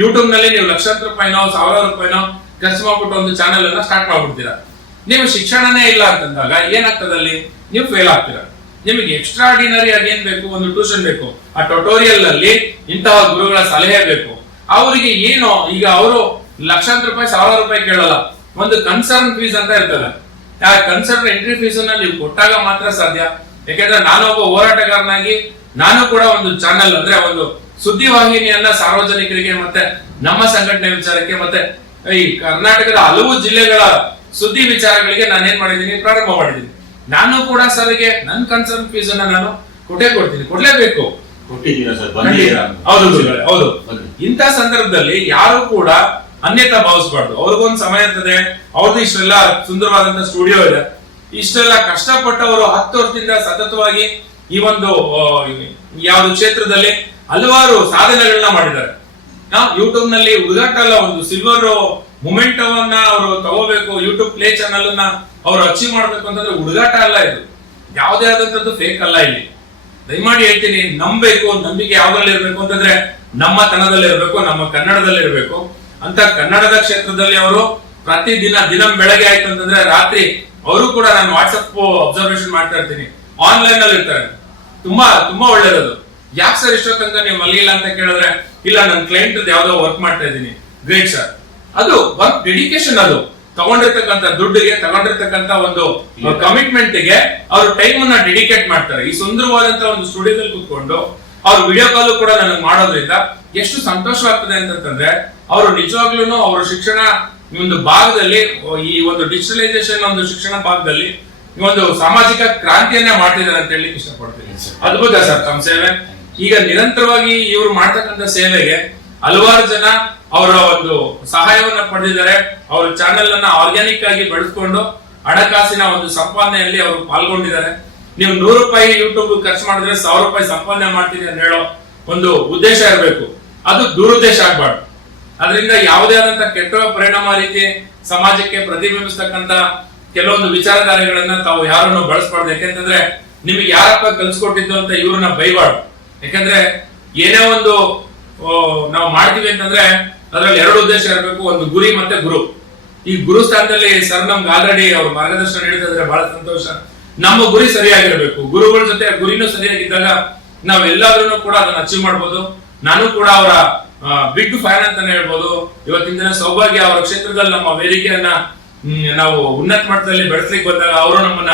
[SPEAKER 2] ಯೂಟ್ಯೂಬ್ನಲ್ಲಿ ನೀವು ಲಕ್ಷಾಂತರ ರೂಪಾಯಿನೋ, ಸಾವಿರಾರು ರೂಪಾಯಿನೋ ಖರ್ಚು ಮಾಡ್ಬಿಟ್ಟು ಒಂದು ಚಾನೆಲ್ ಅನ್ನ ಸ್ಟಾರ್ಟ್ ಮಾಡ್ಬಿಡ್ತೀರಾ? ನೀವು ಶಿಕ್ಷಣನೇ ಇಲ್ಲ ಅಂತಂದಾಗ ಏನಾಗ್ತದಲ್ಲಿ ನೀವು ಫೇಲ್ ಆಗ್ತೀರಾ? ನಿಮಗೆ ಎಕ್ಸ್ಟ್ರಾ ಆರ್ಡಿನರಿ ಆಗಿ ಏನ್ ಬೇಕು? ಒಂದು ಟ್ಯೂಷನ್ ಬೇಕು. ಆ ಟ್ಯುಟೋರಿಯಲ್ ಅಲ್ಲಿ ಇಂತಹ ಗುರುಗಳ ಸಲಹೆ ಬೇಕು. ಅವರಿಗೆ ಏನು? ಈಗ ಅವರು ಲಕ್ಷಾಂತರ ರೂಪಾಯಿ ಸಾವಿರ ರೂಪಾಯಿ ಕೇಳಲ್ಲ. ಒಂದು ಕನ್ಸರ್ನ್ ಫೀಸ್ ಅಂತ ಇರ್ತದೆ. ಆ ಕನ್ಸರ್ನ್ ಎಂಟ್ರಿ ಫೀಸ್ ಅನ್ನ ನೀವು ಕೊಟ್ಟಾಗ ಮಾತ್ರ ಸಾಧ್ಯ. ಯಾಕೆಂದ್ರೆ ನಾನು ಒಬ್ಬ ಹೋರಾಟಗಾರನಾಗಿ, ನಾನು ಕೂಡ ಒಂದು ಚಾನೆಲ್ ಅಂದ್ರೆ ಒಂದು ಸುದ್ದಿ ವಾಹಿನಿಯನ್ನ ಸಾರ್ವಜನಿಕರಿಗೆ ಮತ್ತೆ ನಮ್ಮ ಸಂಘಟನೆ ವಿಚಾರಕ್ಕೆ ಮತ್ತೆ ಈ ಕರ್ನಾಟಕದ ಹಲವು ಜಿಲ್ಲೆಗಳ ಸುದ್ದಿ ವಿಚಾರಗಳಿಗೆ ನಾನು ಏನ್ ಮಾಡಿದ್ದೀನಿ, ಪ್ರಾರಂಭ ಮಾಡಿದ್ದೀನಿ. ನಾನು ಕೂಡ ಸರ್ಗೆ ನನ್ನ ಕನ್ಸರ್ನ್ ಫೀಸ್ ಅನ್ನ ನಾನು ಕೊಟ್ಟೇ ಕೊಡ್ತೀನಿ. ಕೊಡ್ಲೇಬೇಕು. ಹೌದು ಹೌದು. ಇಂಥ ಸಂದರ್ಭದಲ್ಲಿ ಯಾರು ಕೂಡ ಅನ್ಯತಾ ಭಾವಿಸಬಾರ್ದು. ಅವ್ರಿಗೊಂದು ಸಮಯ ಇರ್ತದೆ. ಅವ್ರದ್ದು ಇಷ್ಟೆಲ್ಲ ಸುಂದರವಾದಂತ ಸ್ಟುಡಿಯೋ ಇದೆ. ಇಷ್ಟೆಲ್ಲ ಕಷ್ಟಪಟ್ಟವರು ಹತ್ತು ವರ್ಷದಿಂದ ಸತತವಾಗಿ ಈ ಒಂದು ಯಾವ್ದು ಕ್ಷೇತ್ರದಲ್ಲಿ ಹಲವಾರು ಸಾಧನೆಗಳನ್ನ ಮಾಡಿದ್ದಾರೆ. ಯೂಟ್ಯೂಬ್ನಲ್ಲಿ ಹುಡುಗಾಟ ಒಂದು ಸಿಲ್ವರ್ ಮೊಮೆಂಟವನ್ನ ಅವರು ತಗೋಬೇಕು. ಯೂಟ್ಯೂಬ್ ಪ್ಲೇ ಚಾನಲ್ ಅನ್ನ ಅವರು ಅಚೀವ್ ಮಾಡ್ಬೇಕು ಅಂತಂದ್ರೆ ಹುಡುಗಾಟ ಅಲ್ಲ ಇದು. ಯಾವುದೇ ಆದಂತದ್ದು ಫೇಕ್ ಅಲ್ಲ ಇಲ್ಲಿ. ದಯಮಾಡಿ ಹೇಳ್ತೀನಿ, ನಂಬಬೇಕು, ನಂಬಿಕೆ ಯಾವ್ದ್ರಲ್ಲಿ ಇರ್ಬೇಕು ಅಂತಂದ್ರೆ ನಮ್ಮ ತನದಲ್ಲಿ ಇರಬೇಕು ನಮ್ಮ ಕನ್ನಡದಲ್ಲಿ ಇರಬೇಕು ಅಂತ ಕನ್ನಡದ ಕ್ಷೇತ್ರದಲ್ಲಿ ಅವರು ಪ್ರತಿದಿನ ದಿನ ಬೆಳಗ್ಗೆ ಆಯ್ತು ಅಂತಂದ್ರೆ ರಾತ್ರಿ ಅವರು ಕೂಡ ನಾನು ವಾಟ್ಸಪ್ ಅಬ್ಸರ್ವೇಷನ್ ಮಾಡ್ತಾ ಇರ್ತೀನಿ. ಆನ್ಲೈನ್ ಅಲ್ಲಿ ಇರ್ತಾರೆ. ತುಂಬಾ ತುಂಬಾ ಒಳ್ಳೇದದು. ಯಾಕೆ ಸರ್ ಇಷ್ಟೋ ತನಕ ನೀವು ಮಲಗಿಲ್ಲ ಅಂತ ಕೇಳಿದ್ರೆ, ಇಲ್ಲ ನನ್ನ ಕ್ಲೈಂಟ್ ಯಾವ್ದೋ ವರ್ಕ್ ಮಾಡ್ತಾ ಇದ್ದೀನಿ. ಗ್ರೇಟ್ ಸರ್ ಅದು ವರ್ಕ್ ಡೆಡಿಕೇಶನ್ ಅದು. ತಗೊಂಡಿರ್ತಕ್ಕಂಥ ದುಡ್ಡಿಗೆ ತಗೊಂಡಿರ್ತಕ್ಕಂಥ ಒಂದು ಕಮಿಟ್ಮೆಂಟ್ಗೆ ಅವರು ಟೈಮ್ ಅನ್ನ ಡೆಡಿಕೇಟ್ ಮಾಡ್ತಾರೆ. ಈ ಸುಂದರವಾದಂತ ಒಂದು ಸ್ಟುಡಿಯೋದಲ್ಲಿ ಕುತ್ಕೊಂಡು ಅವ್ರು ವಿಡಿಯೋ ಕಾಲು ಕೂಡ ನನಗೆ ಮಾಡೋದ್ರಿಂದ ಎಷ್ಟು ಸಂತೋಷವಾಗ್ತದೆ ಅಂತಂದ್ರೆ ಅವರು ನಿಜವಾಗ್ಲೂ ಅವರ ಶಿಕ್ಷಣ ಈ ಒಂದು ಭಾಗದಲ್ಲಿ ಈ ಒಂದು ಡಿಜಿಟಲೈಸೇಷನ್ ಒಂದು ಶಿಕ್ಷಣ ಭಾಗದಲ್ಲಿ ಒಂದು ಸಾಮಾಜಿಕ ಕ್ರಾಂತಿಯನ್ನ ಮಾಡ್ತಿದ್ದಾರೆ ಅಂತ ಹೇಳಿ ಇಷ್ಟಪಡ್ತೀನಿ. ಅದ್ಭುತ ಸರ್ ತಮ್ಮ ಸೇವೆ. ಈಗ ನಿರಂತರವಾಗಿ ಇವರು ಮಾಡ್ತಕ್ಕಂಥ ಸೇವೆಗೆ ಹಲವಾರು ಜನ ಅವರ ಒಂದು ಸಹಾಯವನ್ನ ಪಡೆದಿದ್ದಾರೆ. ಅವರ ಚಾನೆಲ್ ಅನ್ನ ಆರ್ಗ್ಯಾನಿಕ್ ಆಗಿ ಬೆಳೆಸ್ಕೊಂಡು ಹಣಕಾಸಿನ ಒಂದು ಸಂಪಾದನೆಯಲ್ಲಿ ಅವರು ಪಾಲ್ಗೊಂಡಿದ್ದಾರೆ. ನೀವು ನೂರು ರೂಪಾಯಿ ಯೂಟ್ಯೂಬ್ ಖರ್ಚು ಮಾಡಿದ್ರೆ ಸಾವಿರ ರೂಪಾಯಿ ಸಂಪಾದನೆ ಮಾಡ್ತೀನಿ ಅಂತ ಹೇಳೋ ಒಂದು ಉದ್ದೇಶ ಇರಬೇಕು. ಅದು ದುರುದ್ದೇಶ ಆಗ್ಬಾರ್ದು. ಅದರಿಂದ ಯಾವುದೇ ಆದಂತ ಕೆಟ್ಟ ಪರಿಣಾಮ ರೀತಿ ಸಮಾಜಕ್ಕೆ ಪ್ರತಿಬಿಂಬಿಸ್ತಕ್ಕಂತ ಕೆಲವೊಂದು ವಿಚಾರಧಾರೆಗಳನ್ನ ತಾವು ಯಾರನ್ನು ಬಳಸ್ಬಾರ್ದು. ಯಾಕೆಂತಂದ್ರೆ ನಿಮಗೆ ಯಾರಪ್ಪ ಕಲ್ಸ್ಕೊಟ್ಟಿದ್ದು ಅಂತ ಇವ್ರನ್ನ ಬೈಬಾರ್ದು. ಯಾಕಂದ್ರೆ ಏನೇ ಒಂದು ನಾವು ಮಾಡ್ತೀವಿ ಅಂತಂದ್ರೆ ಅದ್ರಲ್ಲಿ ಎರಡು ಉದ್ದೇಶ ಇರಬೇಕು, ಒಂದು ಗುರಿ ಮತ್ತೆ ಗುರು. ಈ ಗುರು ಸ್ಥಾನದಲ್ಲಿ ಸರ್ ನಮ್ಗೆ ಆಲ್ರೆಡಿ ಅವ್ರ ಮಾರ್ಗದರ್ಶನ ನೀಡಿದ್ರೆ ಬಹಳ ಸಂತೋಷ. ನಮ್ಮ ಗುರಿ ಸರಿಯಾಗಿರಬೇಕು. ಗುರುಗಳ ಜೊತೆ ಗುರಿನೂ ಸರಿಯಾಗಿದ್ದಾಗ ನಾವ್ ಎಲ್ಲಾದ್ರೂ ಕೂಡ ಅದನ್ನ ಅಚೀವ್ ಮಾಡ್ಬೋದು. ನಾನು ಕೂಡ ಅವರ ಬಿಗ್ ಫ್ಯಾನ್ ಅಂತಾನೆ ಹೇಳ್ಬೋದು. ಇವತ್ತಿನ ದಿನ ಸೌಭಾಗ್ಯ, ಅವರ ಕ್ಷೇತ್ರದಲ್ಲಿ ನಮ್ಮ ವೇದಿಕೆಯನ್ನ ನಾವು ಉನ್ನತ ಮಟ್ಟದಲ್ಲಿ ಬೆಳೆಸ್ಲಿಕ್ಕೆ ಬಂದಾಗ ಅವರು ನಮ್ಮನ್ನ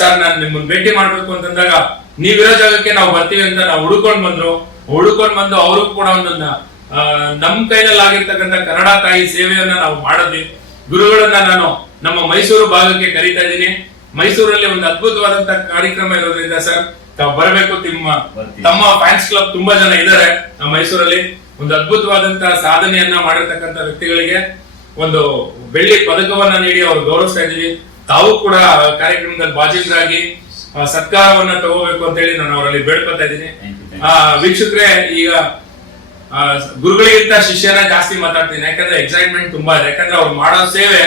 [SPEAKER 2] ಸರ್, ನಾನು ನಿಮ್ಮನ್ನ ಭೇಟಿ ಮಾಡ್ಬೇಕು ಅಂತಂದಾಗ ನೀವಿರೋ ಜಾಗಕ್ಕೆ ನಾವು ಬರ್ತೀವಿ ಅಂತ ನಾವು ಹುಡುಕೊಂಡ್ ಬಂದ್ರು. ಹುಡುಕೊಂಡ್ ಬಂದು ಅವರು ಕೂಡ ಒಂದನ್ನ ನಮ್ಮ ನಮ್ ಕೈನಲ್ಲಿ ಆಗಿರ್ತಕ್ಕಂಥ ಕನ್ನಡ ತಾಯಿ ಸೇವೆಯನ್ನ ನಾವು ಮಾಡಿದ್ವಿ ಗುರುಗಳನ್ನ ನಾನು ನಮ್ಮ ಮೈಸೂರು ಭಾಗಕ್ಕೆ ಕರೀತಾ ಇದ್ದೀನಿ. ಮೈಸೂರಲ್ಲಿ ಒಂದು ಅದ್ಭುತವಾದಂತ ಕಾರ್ಯಕ್ರಮ ಇರೋದ್ರಿಂದ ಸರ್ ತಾವು ಬರಬೇಕು ನಿಮ್ಮ ತಮ್ಮ ಫ್ಯಾನ್ಸ್ ಕ್ಲಬ್ ತುಂಬಾ ಜನ ಇದ್ದಾರೆ ನಮ್ಮ ಮೈಸೂರಲ್ಲಿ. ಒಂದು ಅದ್ಭುತವಾದಂತಹ ಸಾಧನೆಯನ್ನ ಮಾಡಿರ್ತಕ್ಕಂಥ ವ್ಯಕ್ತಿಗಳಿಗೆ ಒಂದು ಬೆಳ್ಳಿ ಪದಕವನ್ನ ನೀಡಿ ಅವ್ರು ಗೌರವಿಸ್ತಾ ಇದೀವಿ ತಾವು ಕೂಡ ಕಾರ್ಯಕ್ರಮದಲ್ಲಿ ಬಾಜಿತರಾಗಿ ಆ, ಸತ್ಕಾರವನ್ನ ತಗೋಬೇಕು ಅಂತ ಹೇಳಿ ನಾನು ಅವರಲ್ಲಿ ಬೇಡ್ಕೊತಾ ಇದ್ದೀನಿ. ವೀಕ್ಷಕರೇ, ಈಗ ಗುರುಗಳಿಗಿಂತ ಶಿಷ್ಯನ ಜಾಸ್ತಿ ಮಾತಾಡ್ತೀನಿ. ಯಾಕಂದ್ರೆ ಎಕ್ಸೈಟ್ಮೆಂಟ್ ತುಂಬಾ ಇದೆ. ಯಾಕಂದ್ರೆ ಅವ್ರು ಮಾಡೋ ಸೇವೆ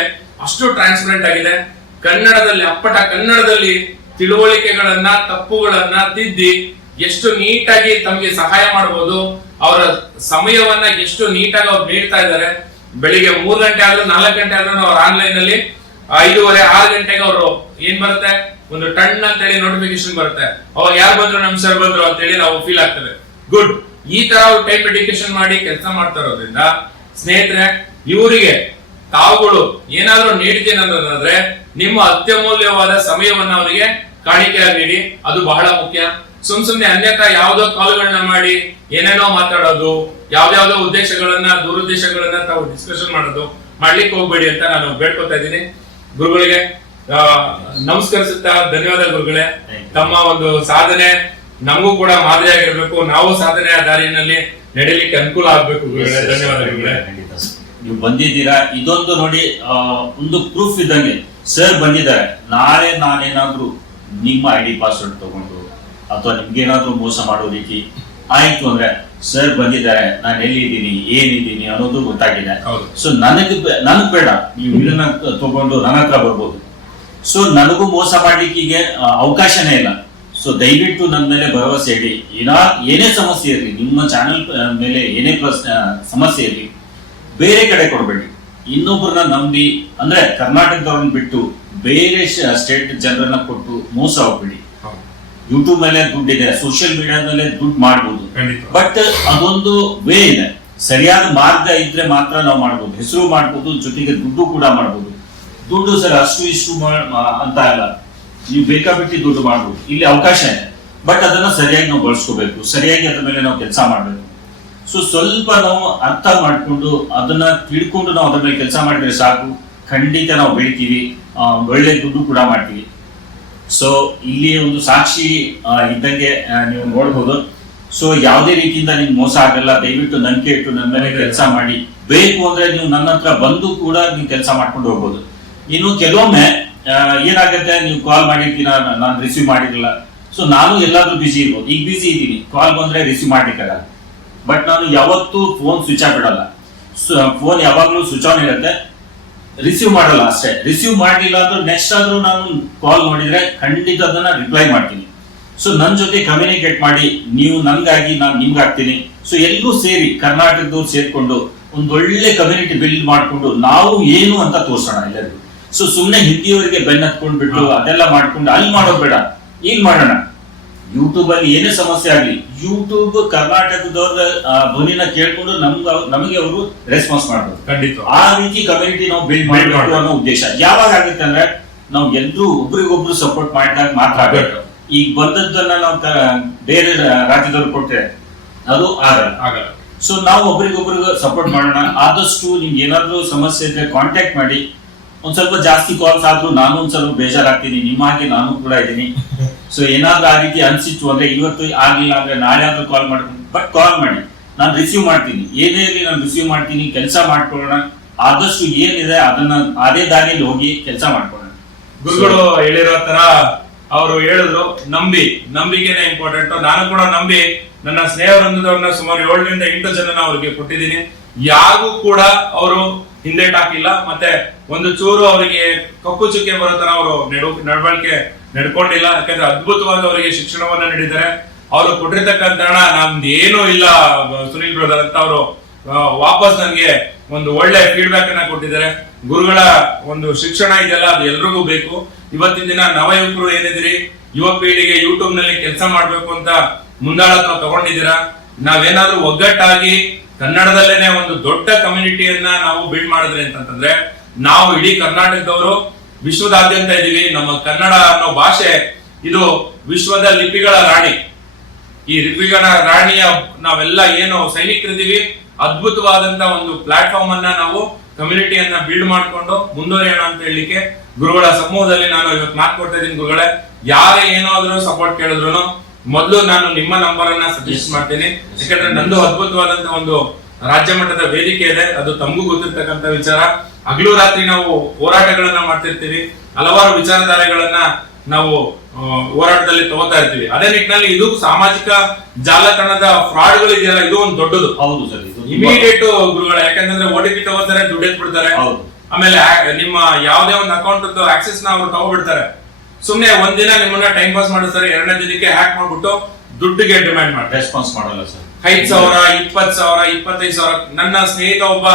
[SPEAKER 2] ಅಷ್ಟು ಟ್ರಾನ್ಸ್ಪರೆಂಟ್ ಆಗಿದೆ. ಕನ್ನಡದಲ್ಲಿ, ಅಪ್ಪಟ ಕನ್ನಡದಲ್ಲಿ ತಿಳುವಳಿಕೆಗಳನ್ನ, ತಪ್ಪುಗಳನ್ನ ತಿದ್ದಿ ಎಷ್ಟು ನೀಟಾಗಿ ತಮಗೆ ಸಹಾಯ ಮಾಡಬಹುದು ಅವರ ಸಮಯವನ್ನ ಎಷ್ಟು ನೀಟಾಗಿ ಅವ್ರು ನೀಡ್ತಾ ಇದ್ದಾರೆ. ಬೆಳಿಗ್ಗೆ ಮೂರ್ ಗಂಟೆ ಆದ್ರೂ ನಾಲ್ಕು ಗಂಟೆ ಆದ್ರೂ ಅವ್ರ ಆನ್ಲೈನ್ ಅಲ್ಲಿ ಐದೂವರೆ, ಆರು ಗಂಟೆಗೆ ಅವರು ಏನ್ ಬರುತ್ತೆ? ಒಂದು ಟನ್ ಅಂತ ಹೇಳಿ ನೋಟಿಫಿಕೇಶನ್ ಬರುತ್ತೆ. ಅವಾಗ ಯಾರು ಬಂದ್ರು ನಮ್ ಸರ್ ಬಂದ್ರು ಅಂತ ಹೇಳಿ ನಾವು ಫೀಲ್ ಆಗ್ತದೆ. ಗುಡ್ ಈ ತರ ಅವ್ರು ಟೈಮ್ ಮೆಡಿಕೇಶನ್ ಮಾಡಿ ಕೆಲಸ ಮಾಡ್ತಾ ಇರೋದ್ರಿಂದ ಸ್ನೇಹಿತರೆ, ಇವರಿಗೆ ತಾವುಗಳು ಏನಾದ್ರೂ ನೀಡ್ತೀನಿ ಅನ್ನೋದಾದ್ರೆ ನಿಮ್ಮ ಅತ್ಯಮೂಲ್ಯವಾದ ಸಮಯವನ್ನ ಅವರಿಗೆ ಕಾಣಿಕೆಯಾಗಿ ನೀಡಿ. ಅದು ಬಹಳ ಮುಖ್ಯ. ಸುಮ್ ಸುಮ್ನೆ ಅನ್ಯತಾ ಯಾವ್ದೋ ಕಾಲ್ಗಳನ್ನ ಮಾಡಿ ಏನೇನೋ ಮಾತಾಡೋದು ಯಾವ್ದಾವ್ದೋ ಉದ್ದೇಶಗಳನ್ನ, ದುರುದ್ದೇಶಗಳನ್ನ ತಾವು ಡಿಸ್ಕಷನ್ ಮಾಡೋದು ಮಾಡ್ಲಿಕ್ಕೆ ಹೋಗ್ಬೇಡಿ ಅಂತ ನಾನು ಬೇಡ್ಕೊತಾ ಇದ್ದೀನಿ. ಗುರುಗಳಿಗೆ ನಮಸ್ಕರಿಸುತ್ತಾ ಧನ್ಯವಾದ ಗುರುಗಳೇ. ತಮ್ಮ ಒಂದು ಸಾಧನೆ ನಮಗೂ ಕೂಡ ಮಾದರಿಯಾಗಿರ್ಬೇಕು. ನಾವು ಸಾಧನೆ ದಾರಿಯಲ್ಲಿ ನಡೀಲಿಕ್ಕೆ ಅನುಕೂಲ ಆಗ್ಬೇಕು ಗುರುಗಳೇ. ಧನ್ಯವಾದ ಗುರುಗಳೇ.
[SPEAKER 1] ಸರ್. ನೀವು ಬಂದಿದ್ದೀರಾ? ಇದೊಂದು ನೋಡಿ ಒಂದು ಪ್ರೂಫ್ ಇದ್ದಂಗೆ. ಸರ್ ಬಂದಿದ್ದಾರೆ. ನಾಳೆ ನಾನೇನಾದ್ರೂ ನಿಮ್ಮ ಐ ಡಿ ಪಾಸ್ವರ್ಡ್ ತಗೊಂಡು ಅಥವಾ ನಿಮ್ಗೆ ಏನಾದ್ರೂ ಮೋಸ ಮಾಡೋ ರೀತಿ ಆಯ್ತು ಅಂದ್ರೆ ಸರ್ ಬಂದಿದ್ದಾರೆ ನಾನು ಎಲ್ಲಿದ್ದೀನಿ ಏನಿದ್ದೀನಿ ಅನ್ನೋದು ಗೊತ್ತಾಗಿದೆ. ಸೊ ನನಗೆ ನನಗ್ ಬೇಡ. ನೀವು ಇದನ್ನ ತಗೊಂಡು ನನ್ನ ಹತ್ರ ಬರ್ಬೋದು. ಸೊ ನನಗೂ ಮೋಸ ಮಾಡ್ಲಿಕ್ಕೆ ಈಗ ಅವಕಾಶನೇ ಇಲ್ಲ. ಸೊ ದಯವಿಟ್ಟು ನನ್ನ ಮೇಲೆ ಭರವಸೆ ಇಡಿ. ಏನಾ ಏನೇ ಸಮಸ್ಯೆ ಇರಲಿ ನಿಮ್ಮ ಚಾನೆಲ್ ಮೇಲೆ ಏನೇ ಪ್ರಶ್ನೆ ಸಮಸ್ಯೆ ಇರಲಿ ಬೇರೆ ಕಡೆ ಕೊಡಬೇಡಿ. ಇನ್ನೊಬ್ಬರನ್ನ ನಂಬಿ ಅಂದ್ರೆ ಕರ್ನಾಟಕದವ್ರನ್ನ ಬಿಟ್ಟು ಬೇರೆ ಸ್ಟೇಟ್ ಜನರನ್ನ ಕೊಟ್ಟು ಮೋಸ ಹೋಗ್ಬೇಡಿ ಯೂಟ್ಯೂಬ್ ಮೇಲೆ ದುಡ್ಡಿದೆ ಸೋಷಿಯಲ್ ಮೀಡಿಯಾದಲ್ಲೇ ದುಡ್ಡು ಮಾಡ್ಬೋದು.
[SPEAKER 2] ಖಂಡಿತ.
[SPEAKER 1] ಬಟ್ ಅದೊಂದು ವೇ ಇದೆ. ಸರಿಯಾದ ಮಾರ್ಗ ಇದ್ರೆ ಮಾತ್ರ ನಾವು ಮಾಡ್ಬೋದು. ಹೆಸರು ಮಾಡ್ಬೋದು ಜೊತೆಗೆ ದುಡ್ಡು ಕೂಡ ಮಾಡ್ಬೋದು. ದುಡ್ಡು ಸರ್ ಅಷ್ಟು ಇಷ್ಟು ಅಂತ ಅಲ್ಲ ನೀವು ಬೇಕಾಬಿಟ್ಟು ದುಡ್ಡು ಮಾಡ್ಬೋದು. ಇಲ್ಲಿ ಅವಕಾಶ ಇದೆ. ಬಟ್ ಅದನ್ನ ಸರಿಯಾಗಿ ನಾವು ಬಳಸ್ಕೋಬೇಕು. ಸರಿಯಾಗಿ ಅದ್ರ ಮೇಲೆ ನಾವು ಕೆಲಸ ಮಾಡಬೇಕು. ಸೊ ಸ್ವಲ್ಪ ನಾವು ಅರ್ಥ ಮಾಡಿಕೊಂಡು ಅದನ್ನ ತಿಳ್ಕೊಂಡು ನಾವು ಅದ್ರ ಮೇಲೆ ಕೆಲಸ ಮಾಡಿದ್ರೆ ಸಾಕು. ಖಂಡಿತ ನಾವು ಬೆಳಿತೀವಿ. ಒಳ್ಳೆ ದುಡ್ಡು ಕೂಡ ಮಾಡ್ತೀವಿ. ಸೊ ಇಲ್ಲಿ ಒಂದು ಸಾಕ್ಷಿ ಇದ್ದಂಗೆ ನೀವು ನೋಡ್ಬೋದು. ಸೊ ಯಾವುದೇ ರೀತಿಯಿಂದ ನಿಮ್ಗೆ ಮೋಸ ಆಗಲ್ಲ. ದಯವಿಟ್ಟು ನಂಬಿಕೆ ಇಟ್ಟು ನನ್ನ ಮೇಲೆ ಕೆಲಸ ಮಾಡಿ. ಬೇಕು ಅಂದ್ರೆ ನೀವು ನನ್ನ ಹತ್ರ ಬಂದು ಕೂಡ ನೀವು ಕೆಲಸ ಮಾಡ್ಕೊಂಡು ಹೋಗ್ಬೋದು. ಇನ್ನು ಕೆಲವೊಮ್ಮೆ ಏನಾಗುತ್ತೆ, ನೀವು ಕಾಲ್ ಮಾಡಿರ್ತೀರ, ನಾನು ರಿಸೀವ್ ಮಾಡಿರಲಿಲ್ಲ. ಸೊ ನಾನು ಎಲ್ಲಾದ್ರೂ ಬಿಸಿ ಇರ್ಬೋದು. ಈಗ ಬಿಸಿ ಇದ್ದೀನಿ. ಕಾಲ್ ಬಂದ್ರೆ ರಿಸೀವ್ ಮಾಡ್ಲಿಕ್ಕಾಗಲ್ಲ. ಬಟ್ ನಾನು ಯಾವತ್ತೂ ಫೋನ್ ಸ್ವಿಚ್ ಆಫ್ ಇಡಲ್ಲ ಫೋನ್ ಯಾವಾಗಲೂ ಸ್ವಿಚ್ ಆನ್ ಇರುತ್ತೆ. ರಿಸೀವ್ ಮಾಡಲ್ಲ ಅಷ್ಟೇ. ರಿಸೀವ್ ಮಾಡಲಿಲ್ಲ ಅಂದ್ರೆ ನೆಕ್ಸ್ಟ್ ಆದ್ರೂ ನಾನು ಕಾಲ್ ಮಾಡಿದ್ರೆ ಖಂಡಿತ ಅದನ್ನ ರಿಪ್ಲೈ ಮಾಡ್ತೀನಿ. ಸೊ ನನ್ನ ಜೊತೆ ಕಮ್ಯುನಿಕೇಟ್ ಮಾಡಿ. ನೀವು ನನ್ಗಾಗಿ ನಾನು ನಿಮ್ಗೆ ಹಾಕ್ತೀನಿ. ಸೊ ಎಲ್ಲರೂ ಸೇರಿ ಕರ್ನಾಟಕದವ್ರು ಸೇರ್ಕೊಂಡು ಒಂದೊಳ್ಳೆ ಕಮ್ಯುನಿಟಿ ಬಿಲ್ಡ್ ಮಾಡಿಕೊಂಡು ನಾವು ಏನು ಅಂತ ತೋರ್ಸೋಣ ಎಲ್ಲರಿಗೂ. ಸೊ ಸುಮ್ನೆ ಹಿಂದಿಯವರಿಗೆ ಬೆನ್ನತ್ಕೊಂಡು
[SPEAKER 2] ಬಿಟ್ಟು.
[SPEAKER 1] ಅದೆಲ್ಲ ಮಾಡ್ಕೊಂಡು ಅಲ್ಲಿ ಮಾಡೋದು ಬೇಡ. ಇಲ್ಲಿ ಮಾಡೋಣ. ಯೂಟ್ಯೂಬ್ ಅಲ್ಲಿ ಏನೇ ಸಮಸ್ಯೆ ಆಗ್ಲಿ ಯೂಟ್ಯೂಬ್ ಕರ್ನಾಟಕದವ್ರ ಆ, ಧ್ವನಿನ ಕೇಳ್ಕೊಂಡು ನಮ್ಗ ನಮಗೆ ಅವರು ರೆಸ್ಪಾನ್ಸ್ ಮಾಡ್ಬೋದು.
[SPEAKER 2] ಖಂಡಿತ.
[SPEAKER 1] ಆ ರೀತಿ ಕಮ್ಯುನಿಟಿ ನಾವು ಬಿಲ್ಡ್ ಮಾಡಬೇಕು ಅನ್ನೋ ಉದ್ದೇಶ. ಯಾವಾಗ ಆಗುತ್ತೆ ಅಂದ್ರೆ ನಾವು ಎಲ್ರು ಒಬ್ರಿಗೊಬ್ರು ಸಪೋರ್ಟ್ ಮಾಡಿದಾಗ ಮಾತ್ರ ಆಗಬೇಕು. ಈಗ ಬಂದದ್ದನ್ನ ನಾವು ಬೇರೆ ರಾಜ್ಯದವ್ರು ಕೊಟ್ರೆ ಅದು ಆಗಲ್ಲ.
[SPEAKER 2] ಆಗಲ್ಲ.
[SPEAKER 1] ಸೊ ನಾವು ಒಬ್ರಿಗೊಬ್ರಿಗೆ ಸಪೋರ್ಟ್ ಮಾಡೋಣ. ಆದಷ್ಟು ನಿಮ್ಗೆ ಏನಾದ್ರೂ ಸಮಸ್ಯೆ ಇದ್ರೆ ಕಾಂಟ್ಯಾಕ್ಟ್ ಮಾಡಿ. ಒಂದ್ ಸ್ವಲ್ಪ ಜಾಸ್ತಿ ಕಾಲ್ಸ್ ಆದ್ರೂ ನಾನು ಒಂದ್ ಸ್ವಲ್ಪ ಬೇಜಾರಾಗ್ತೀನಿ. ನಿಮ್ಮ ಹಾಗೆ ನಾನು ಕೂಡ ಇದ್ದೀನಿ. ಸೊ ಏನಾದ್ರೂ ಆ ರೀತಿ ಅನ್ಸಿತ್ತು ಅಂದ್ರೆ ಇವತ್ತು ಆಗ್ಲಿಲ್ಲ ಅಂದ್ರೆ ನಾಳೆ ಆದ್ರೂ ಕಾಲ್ ಮಾಡ್ತೀನಿ. ಬಟ್ ಕಾಲ್ ಮಾಡಿ. ನಾನು ರಿಸೀವ್ ಮಾಡ್ತೀನಿ. ಏನೇ ಇರಲಿ ನಾನು ರಿಸೀವ್ ಮಾಡ್ತೀನಿ. ಕೆಲಸ ಮಾಡ್ಕೊಳ್ಳೋಣ. ಆದಷ್ಟು ಏನಿದೆ ಅದನ್ನ ಅದೇ ದಾರಿಯಲ್ಲಿ ಹೋಗಿ ಕೆಲಸ ಮಾಡ್ಕೊಳ್ಳೋಣ.
[SPEAKER 2] ಗುರುಗಳು ಹೇಳಿರೋ ತರ ಅವರು ಹೇಳಿದ್ರು, ನಂಬಿ. ನಂಬಿಕೆನೆ ಇಂಪಾರ್ಟೆಂಟ್ ನಾನು ಕೂಡ ನಂಬಿ ನನ್ನ ಸ್ನೇಹ ಸುಮಾರು ಏಳರಿಂದ ಎಂಟು ಜನ ಅವ್ರಿಗೆ ಕೊಟ್ಟಿದ್ದೀನಿ. ಯಾರಿಗೂ ಕೂಡ ಅವರು ಹಿಂದೇಟ್ ಹಾಕಿಲ್ಲ ಮತ್ತೆ ಒಂದು ಚೂರು ಅವರಿಗೆ ಕಪ್ಪು ಚುಕ್ಕೆ ಬರೋ ತರ ಅವರು ನಡು, ನಡವಳಿಕೆ ನಡ್ಕೊಂಡಿಲ್ಲ. ಯಾಕಂದ್ರೆ ಅದ್ಭುತವಾಗಿ ಅವರಿಗೆ ಶಿಕ್ಷಣವನ್ನ ನೀಡಿದ್ದಾರೆ. ಅವರು ಕೊಟ್ಟಿರ್ತಕ್ಕಂಥ ಹಣ ನಮ್ದು ಏನೂ ಇಲ್ಲ, ಸುನೀಲ್ ಬ್ರದರ್ ಅಂತ ಅವರು ವಾಪಸ್ ನನಗೆ ಒಂದು ಒಳ್ಳೆ ಫೀಡ್ಬ್ಯಾಕ್ ಅನ್ನ ಕೊಟ್ಟಿದ್ದಾರೆ. ಗುರುಗಳ ಒಂದು ಶಿಕ್ಷಣ ಇದೆಯಲ್ಲ, ಅದು ಎಲ್ರಿಗೂ ಬೇಕು. ಇವತ್ತಿನ ದಿನ ನವ ಯುವಕರು ಏನಿದ್ರಿ ಯುವ ಪೀಳಿಗೆ ಯೂಟ್ಯೂಬ್ನಲ್ಲಿ ಕೆಲಸ ಮಾಡ್ಬೇಕು ಅಂತ ಮುಂದಾಳತ್ವ ತಗೊಂಡಿದ್ದೀರಾ? ನಾವೇನಾದ್ರೂ ಒಗ್ಗಟ್ಟಾಗಿ ಕನ್ನಡದಲ್ಲೇನೆ ಒಂದು ದೊಡ್ಡ ಕಮ್ಯುನಿಟಿಯನ್ನ ನಾವು ಬಿಲ್ಡ್ ಮಾಡಿದ್ರೆ ಅಂತಂತಂದ್ರೆ, ನಾವು ಇಡೀ ಕರ್ನಾಟಕದವರು ವಿಶ್ವದಾದ್ಯಂತ ಇದೀವಿ ನಮ್ಮ ಕನ್ನಡ ಅನ್ನೋ ಭಾಷೆ, ಇದು ವಿಶ್ವದ ಲಿಪಿಗಳ ರಾಣಿ. ಈ ಲಿಪಿಗಳ ರಾಣಿಯ ನಾವೆಲ್ಲ ಏನು ಸೈನಿಕರಿದ್ದೀವಿ, ಅದ್ಭುತವಾದಂತ ಒಂದು ಪ್ಲಾಟ್ಫಾರ್ಮ್ ಅನ್ನ ನಾವು ಕಮ್ಯುನಿಟಿಯನ್ನ ಬಿಲ್ಡ್ ಮಾಡ್ಕೊಂಡು ಮುಂದುವರಿಯೋಣ ಅಂತ ಹೇಳಲಿಕ್ಕೆ ಗುರುಗಳ ಸಮೂಹದಲ್ಲಿ ನಾನು ಇವತ್ತು ಮಾತು ಕೊಡ್ತಾ ಇದ್ದೀನಿ ಗುರುಗಳೇ. ಯಾರೇ ಏನಾದರೂ ಸಪೋರ್ಟ್ ಕೇಳಿದ್ರು ಮೊದಲು ನಾನು ನಿಮ್ಮ ನಂಬರ್ ಅನ್ನ ಸಜೆಸ್ಟ್ ಮಾಡ್ತೀನಿ. ಯಾಕಂದ್ರೆ ನಂದು ಅದ್ಭುತವಾದಂತ ಒಂದು ರಾಜ್ಯ ಮಟ್ಟದ ವೇದಿಕೆ ಇದೆ. ಅದು ತಮಗೂ ಗೊತ್ತಿರ್ತಕ್ಕಂಥ ವಿಚಾರ. ಹಗಲು ರಾತ್ರಿ ನಾವು ಹೋರಾಟಗಳನ್ನ ಮಾಡ್ತಿರ್ತೀವಿ. ಹಲವಾರು ವಿಚಾರಧಾರೆಗಳನ್ನ ನಾವು ಹೋರಾಟದಲ್ಲಿ ತಗೋತಾ ಇರ್ತೀವಿ. ಅದೇ ನಿಟ್ಟಿನಲ್ಲಿ ಇದು ಸಾಮಾಜಿಕ ಜಾಲತಾಣದ ಫ್ರಾಡ್ಗಳು ಇದೆಯಲ್ಲ ಇದು ಒಂದು ದೊಡ್ಡದು.
[SPEAKER 1] ಹೌದು ಸರ್
[SPEAKER 2] ಇಮಿಡಿಯೇಟ್ ಗುರುಗಳ ಯಾಕಂದ್ರೆ ಓ ಟಿ ಪಿ ತಗೋತಾರೆ ದುಡ್ಡು ಎತ್ಬಿಡ್ತಾರೆ.
[SPEAKER 1] ಹೌದು.
[SPEAKER 2] ಆಮೇಲೆ ನಿಮ್ಮ ಯಾವುದೇ ಒಂದು ಅಕೌಂಟ್ ಆಕ್ಸೆಸ್ನ ಅವ್ರು ತಗೋಬಿಡ್ತಾರೆ. ಸುಮ್ನೆ ಒಂದಿನ ನಿಮ್ಮನ್ನ ಟೈಮ್ ಪಾಸ್ ಮಾಡಿಸ್ತಾರೆ ಎರಡನೇ ದಿನಕ್ಕೆ ಹ್ಯಾಕ್ ಮಾಡ್ಬಿಟ್ಟು ದುಡ್ಡಿಗೆ ಡಿಮ್ಯಾಂಡ್ ಮಾಡಿ
[SPEAKER 1] ರೆಸ್ಪಾನ್ಸ್ ಮಾಡಲ್ಲ ಸರ್
[SPEAKER 2] ಐದ್ ಸಾವಿರ ಇಪ್ಪತ್ ಸಾವಿರ ಇಪ್ಪತ್ತೈದು ಸಾವಿರ. ನನ್ನ ಸ್ನೇಹಿತ ಒಬ್ಬ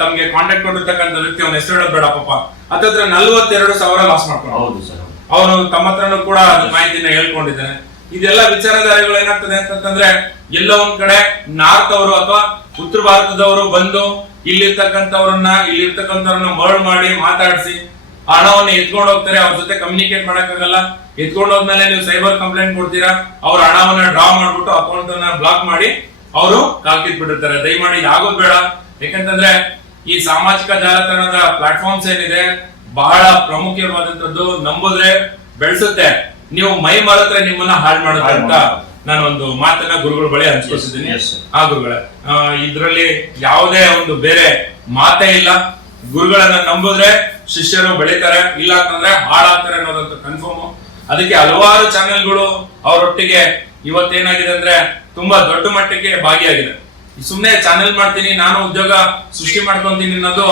[SPEAKER 2] ತಮ್ಗೆ ಕಾಂಟ್ಯಾಕ್ಟ್ ಕೊಟ್ಟಿರ್ತಕ್ಕಂಥ ವ್ಯಕ್ತಿ ಅವ್ನ ಹೆಸರು ಹೇಳೋದ್ ಬೇಡ ಪಾಪ. ಹತ್ತತ್ರ ನಲ್ವತ್ತೆರಡು ಸಾವಿರ ಲಾಸ್ ಮಾಡ್ಕೊಂಡು
[SPEAKER 1] ಹೌದು ಸರ್
[SPEAKER 2] ಅವನು ತಮ್ಮ ಹತ್ರನೂ ಕೂಡ ಮಾಹಿತಿನ ಹೇಳ್ಕೊಂಡಿದ್ದಾನೆ. ಇದೆಲ್ಲ ವಿಚಾರಧಾರೆಗಳು ಏನಾಗ್ತದೆ ಅಂತಂದ್ರೆ ಎಲ್ಲ ಒಂದ್ ಕಡೆ ನಾರ್ತ್ ಅವರು ಅಥವಾ ಉತ್ತರ ಭಾರತದವರು ಬಂದು ಇಲ್ಲಿರ್ತಕ್ಕಂಥವ್ರನ್ನ ಇಲ್ಲಿರ್ತಕ್ಕಂಥವ್ರನ್ನ ಮರ್ಡ್ ಮಾಡಿ ಮಾತಾಡಿಸಿ ಹಣವನ್ನು ಎತ್ಕೊಂಡು ಹೋಗ್ತಾರೆ ಅವ್ರ ಜೊತೆ ಕಮ್ಯುನಿಕೇಟ್ ಮಾಡಕ್ಕಾಗಲ್ಲ. ಎತ್ಕೊಂಡು ಹೋದ್ಮೇಲೆ ನೀವು ಸೈಬರ್ ಕಂಪ್ಲೇಂಟ್ ಕೊಡ್ತೀರಾ ಅವ್ರ ಹಣವನ್ನ ಡ್ರಾ ಮಾಡ್ಬಿಟ್ಟು ಅಕೌಂಟ್ ಅನ್ನ ಬ್ಲಾಕ್ ಮಾಡಿ ಅವರು ಕಾಲ್ಕಿತ್ ಬಿಟ್ಟಿರ್ತಾರೆ. ದಯಮಾಡಿ ಇದು ಆಗೋದ್ ಬೇಡ. ಯಾಕಂತಂದ್ರೆ ಈ ಸಾಮಾಜಿಕ ಜಾಲತಾಣದ ಪ್ಲಾಟ್ಫಾರ್ಮ್ಸ್ ಏನಿದೆ ಬಹಳ ಪ್ರಾಮುಖ್ಯವಾದಂತದ್ದು ನಂಬುದ್ರೆ ಬೆಳೆಸುತ್ತೆ. ನೀವು ಮೈ ಮರೆತ್ರೆ ನಿಮ್ಮನ್ನ ಹಾಳು ಮಾಡುತ್ತೆ ಅಂತ ನಾನು ಒಂದು ಮಾತನ್ನ ಗುರುಗಳ ಬಳಿ
[SPEAKER 1] ಹಂಚ್ಕೊಳ್ತಿದ್ದೀನಿ.
[SPEAKER 2] ಆ ಗುರುಗಳ ಇದ್ರಲ್ಲಿ ಯಾವುದೇ ಒಂದು ಬೇರೆ ಮಾತೇ ಇಲ್ಲ. ಗುರುಗಳನ್ನ ನಂಬಿದ್ರೆ ಶಿಷ್ಯರು ಬೆಳೀತಾರೆ ಇಲ್ಲ ಅಂತಂದ್ರೆ ಹಾಳಾಗ್ತಾರೆ ಅನ್ನೋದಂತ ಕನ್ಫರ್ಮ್ ಅದಕ್ಕೆ ಹಲವಾರು ಚಾನೆಲ್ಗಳು ಅವರೊಟ್ಟಿಗೆ ಇವತ್ತೇನಾಗಿದೆ ಅಂದ್ರೆ ತುಂಬಾ ದೊಡ್ಡ ಮಟ್ಟಕ್ಕೆ ಭಾಗಿಯಾಗಿದೆ. ಸುಮ್ಮನೆ ಸುಮ್ನೆ ಚಾನೆಲ್ ಮಾಡ್ತೀನಿ ನಾನು ಉದ್ಯೋಗ ಸೃಷ್ಟಿ ಮಾಡ್ಕೊಂತೀನಿ ಅನ್ನೋದು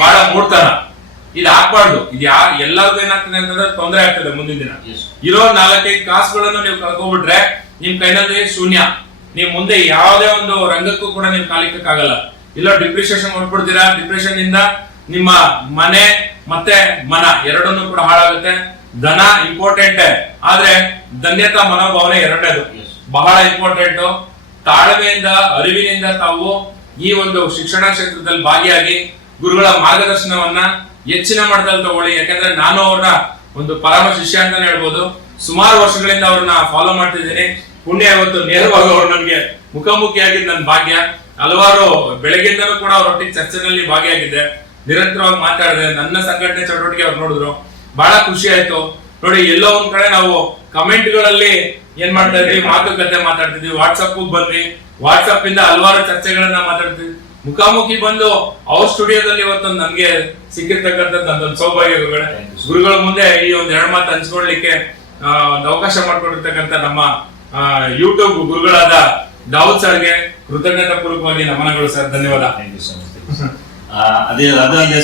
[SPEAKER 2] ಬಹಳ ಮೂರ್ತನ ಇದು ಹಾಕ್ಬಾರ್ದು ಇದು ಯಾ ಎಲ್ಲರಿಗೂ ಏನಾಗ್ತದೆ ಅಂತಂದ್ರೆ ತೊಂದರೆ ಆಗ್ತದೆ ಮುಂದಿನ ದಿನ. ಇರೋ ನಾಲ್ಕೈದು ಕಾಸುಗಳನ್ನು ನೀವು ಕಳ್ಕೊಬಿಟ್ರೆ ನಿಮ್ ಕೈನಲ್ಲಿ ಶೂನ್ಯ. ನೀವು ಮುಂದೆ ಯಾವುದೇ ಒಂದು ರಂಗಕ್ಕೂ ಕೂಡ ನೀವು ಕಾಲಿಕ್ಕಾಗಲ್ಲ ಇಲ್ಲ ಡಿಪ್ರಿಷಿಯೇಷನ್ ಹೊಟ್ಬಿಡ್ತೀರಾ ಡಿಪ್ರೆಷನ್ ಇಂದ ನಿಮ್ಮ ಮನೆ ಮತ್ತೆ ಮನ ಎರಡನ್ನೂ ಕೂಡ ಹಾಳಾಗುತ್ತೆ. ಧನ ಇಂಪಾರ್ಟೆಂಟ್ ಆದ್ರೆ ಧನ್ಯತಾ ಮನೋಭಾವನೆ ಎರಡನೇದು. ಬಹಳ ಇಂಪಾರ್ಟೆಂಟ್ ತಾಳ್ಮೆಯಿಂದ ಅರಿವಿನಿಂದ ತಾವು ಈ ಒಂದು ಶಿಕ್ಷಣ ಕ್ಷೇತ್ರದಲ್ಲಿ ಭಾಗಿಯಾಗಿ ಗುರುಗಳ ಮಾರ್ಗದರ್ಶನವನ್ನ ಹೆಚ್ಚಿನ ಮಟ್ಟದಲ್ಲಿ ತಗೊಳ್ಳಿ. ಯಾಕಂದ್ರೆ ನಾನು ಅವ್ರನ್ನ ಒಂದು ಪರಮ ಶಿಷ್ಯ ಅಂತಾನೆ ಹೇಳ್ಬೋದು. ಸುಮಾರು ವರ್ಷಗಳಿಂದ ಅವ್ರನ್ನ ಫಾಲೋ ಮಾಡ್ತಿದ್ದೀನಿ. ಪುಣ್ಯ ಇವತ್ತು ನೇರವಾಗಿ ಅವರು ನನ್ಗೆ ಮುಖಾಮುಖಿಯಾಗಿದ್ದು ನನ್ನ ಭಾಗ್ಯ. ಹಲವಾರು ಬೆಳಗ್ಗೆಯಿಂದನೂ ಕೂಡ ಅವರೊಟ್ಟಿಗೆ ಚರ್ಚೆನಲ್ಲಿ ಭಾಗಿಯಾಗಿದ್ದೆ. ನಿರಂತರವಾಗಿ ಮಾತಾಡಿದೆ ನನ್ನ ಸಂಘಟನೆ ಚಟುವಟಿಕೆ ಅವ್ರು ನೋಡಿದ್ರು. ಬಹಳ ಖುಷಿ ಆಯ್ತು. ನೋಡಿ, ಎಲ್ಲೋ ಒಂದ್ ಕಡೆ ನಾವು ಕಮೆಂಟ್ಗಳಲ್ಲಿ ಏನ್ ಮಾಡ್ತಾ ಇದ್ವಿ? ಮಾತುಕತೆ ಮಾತಾಡ್ತಿದ್ವಿ. ವಾಟ್ಸಪ್ ಬಂದ್ವಿ. ವಾಟ್ಸಪ್ ಇಂದ ಹಲವಾರು ಚರ್ಚೆಗಳನ್ನ ಮಾತಾಡ್ತಿದ್ವಿ. ಮುಖಾಮುಖಿ ಬಂದು ಅವ್ರ ಸ್ಟುಡಿಯೋದಲ್ಲಿ ಇವತ್ತು ನಮ್ಗೆ ಸಿಕ್ಕಿರ್ತಕ್ಕಂಥದ್ದು ನಂದೊಂದು ಸೌಭಾಗ್ಯ ಗುರುಗಳೇ ಮುಂದೆ ಈ ಒಂದ್ ಎರಡು ಮಾತು ಹಂಚ್ಕೊಳ್ಲಿಕ್ಕೆ ಒಂದು ಅವಕಾಶ ಮಾಡ್ಕೊಂಡಿರ್ತಕ್ಕಂಥ ನಮ್ಮ ಯೂಟ್ಯೂಬ್ ಗುರುಗಳಾದ ದಾವೂದ್ ಸರ್ಗೆ ಕೃತಜ್ಞತಾ ಪೂರ್ವಕವಾಗಿ ನಮನಗಳು ಸರ್. ಧನ್ಯವಾದ.
[SPEAKER 1] ಅದೇ ಅದಲ್ಲದೆ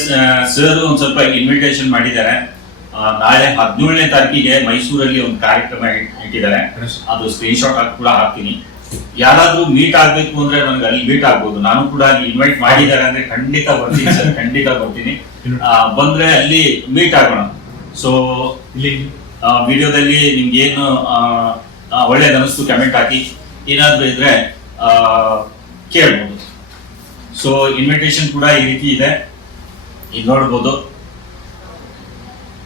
[SPEAKER 1] ಸರ್ ಒಂದು ಸ್ವಲ್ಪ ಇನ್ವಿಟೇಷನ್ ಮಾಡಿದ್ದಾರೆ. ನಾಳೆ ಹದಿನೇಳನೇ ತಾರೀಕಿಗೆ ಮೈಸೂರಲ್ಲಿ ಒಂದು ಕಾರ್ಯಕ್ರಮ ಇಟ್- ಇಟ್ಟಿದ್ದಾರೆ. ಅದು ಸ್ಕ್ರೀನ್ ಶಾಟ್ ಹಾಕಿ ಕೂಡ ಹಾಕ್ತೀನಿ. ಯಾರಾದ್ರೂ ಮೀಟ್ ಆಗ್ಬೇಕು ಅಂದ್ರೆ ನನಗೆ ಅಲ್ಲಿ ಮೀಟ್ ಆಗ್ಬೋದು. ನಾನು ಕೂಡ ಅಲ್ಲಿ ಇನ್ವೈಟ್ ಮಾಡಿದ್ದಾರೆ ಅಂದ್ರೆ ಖಂಡಿತ ಬರ್ತೀನಿ ಸರ್ ಖಂಡಿತ ಬರ್ತೀನಿ. ಬಂದ್ರೆ ಅಲ್ಲಿ ಮೀಟ್ ಆಗೋಣ. ಸೊ
[SPEAKER 2] ಇಲ್ಲಿ.
[SPEAKER 1] ವಿಡಿಯೋದಲ್ಲಿ ನಿಮ್ಗೆ ಏನು ಒಳ್ಳೇದು ಅನಿಸ್ತು ಕಮೆಂಟ್ ಹಾಕಿ. ಏನಾದ್ರೂ ಇದ್ರೆ ಆ, ಕೇಳ್ಬೋದು. ಸೊ ಇನ್ವಿಟೇಷನ್ ಕೂಡ ಈ ರೀತಿ ಇದೆ. ಈಗ ನೋಡ್ಬೋದು.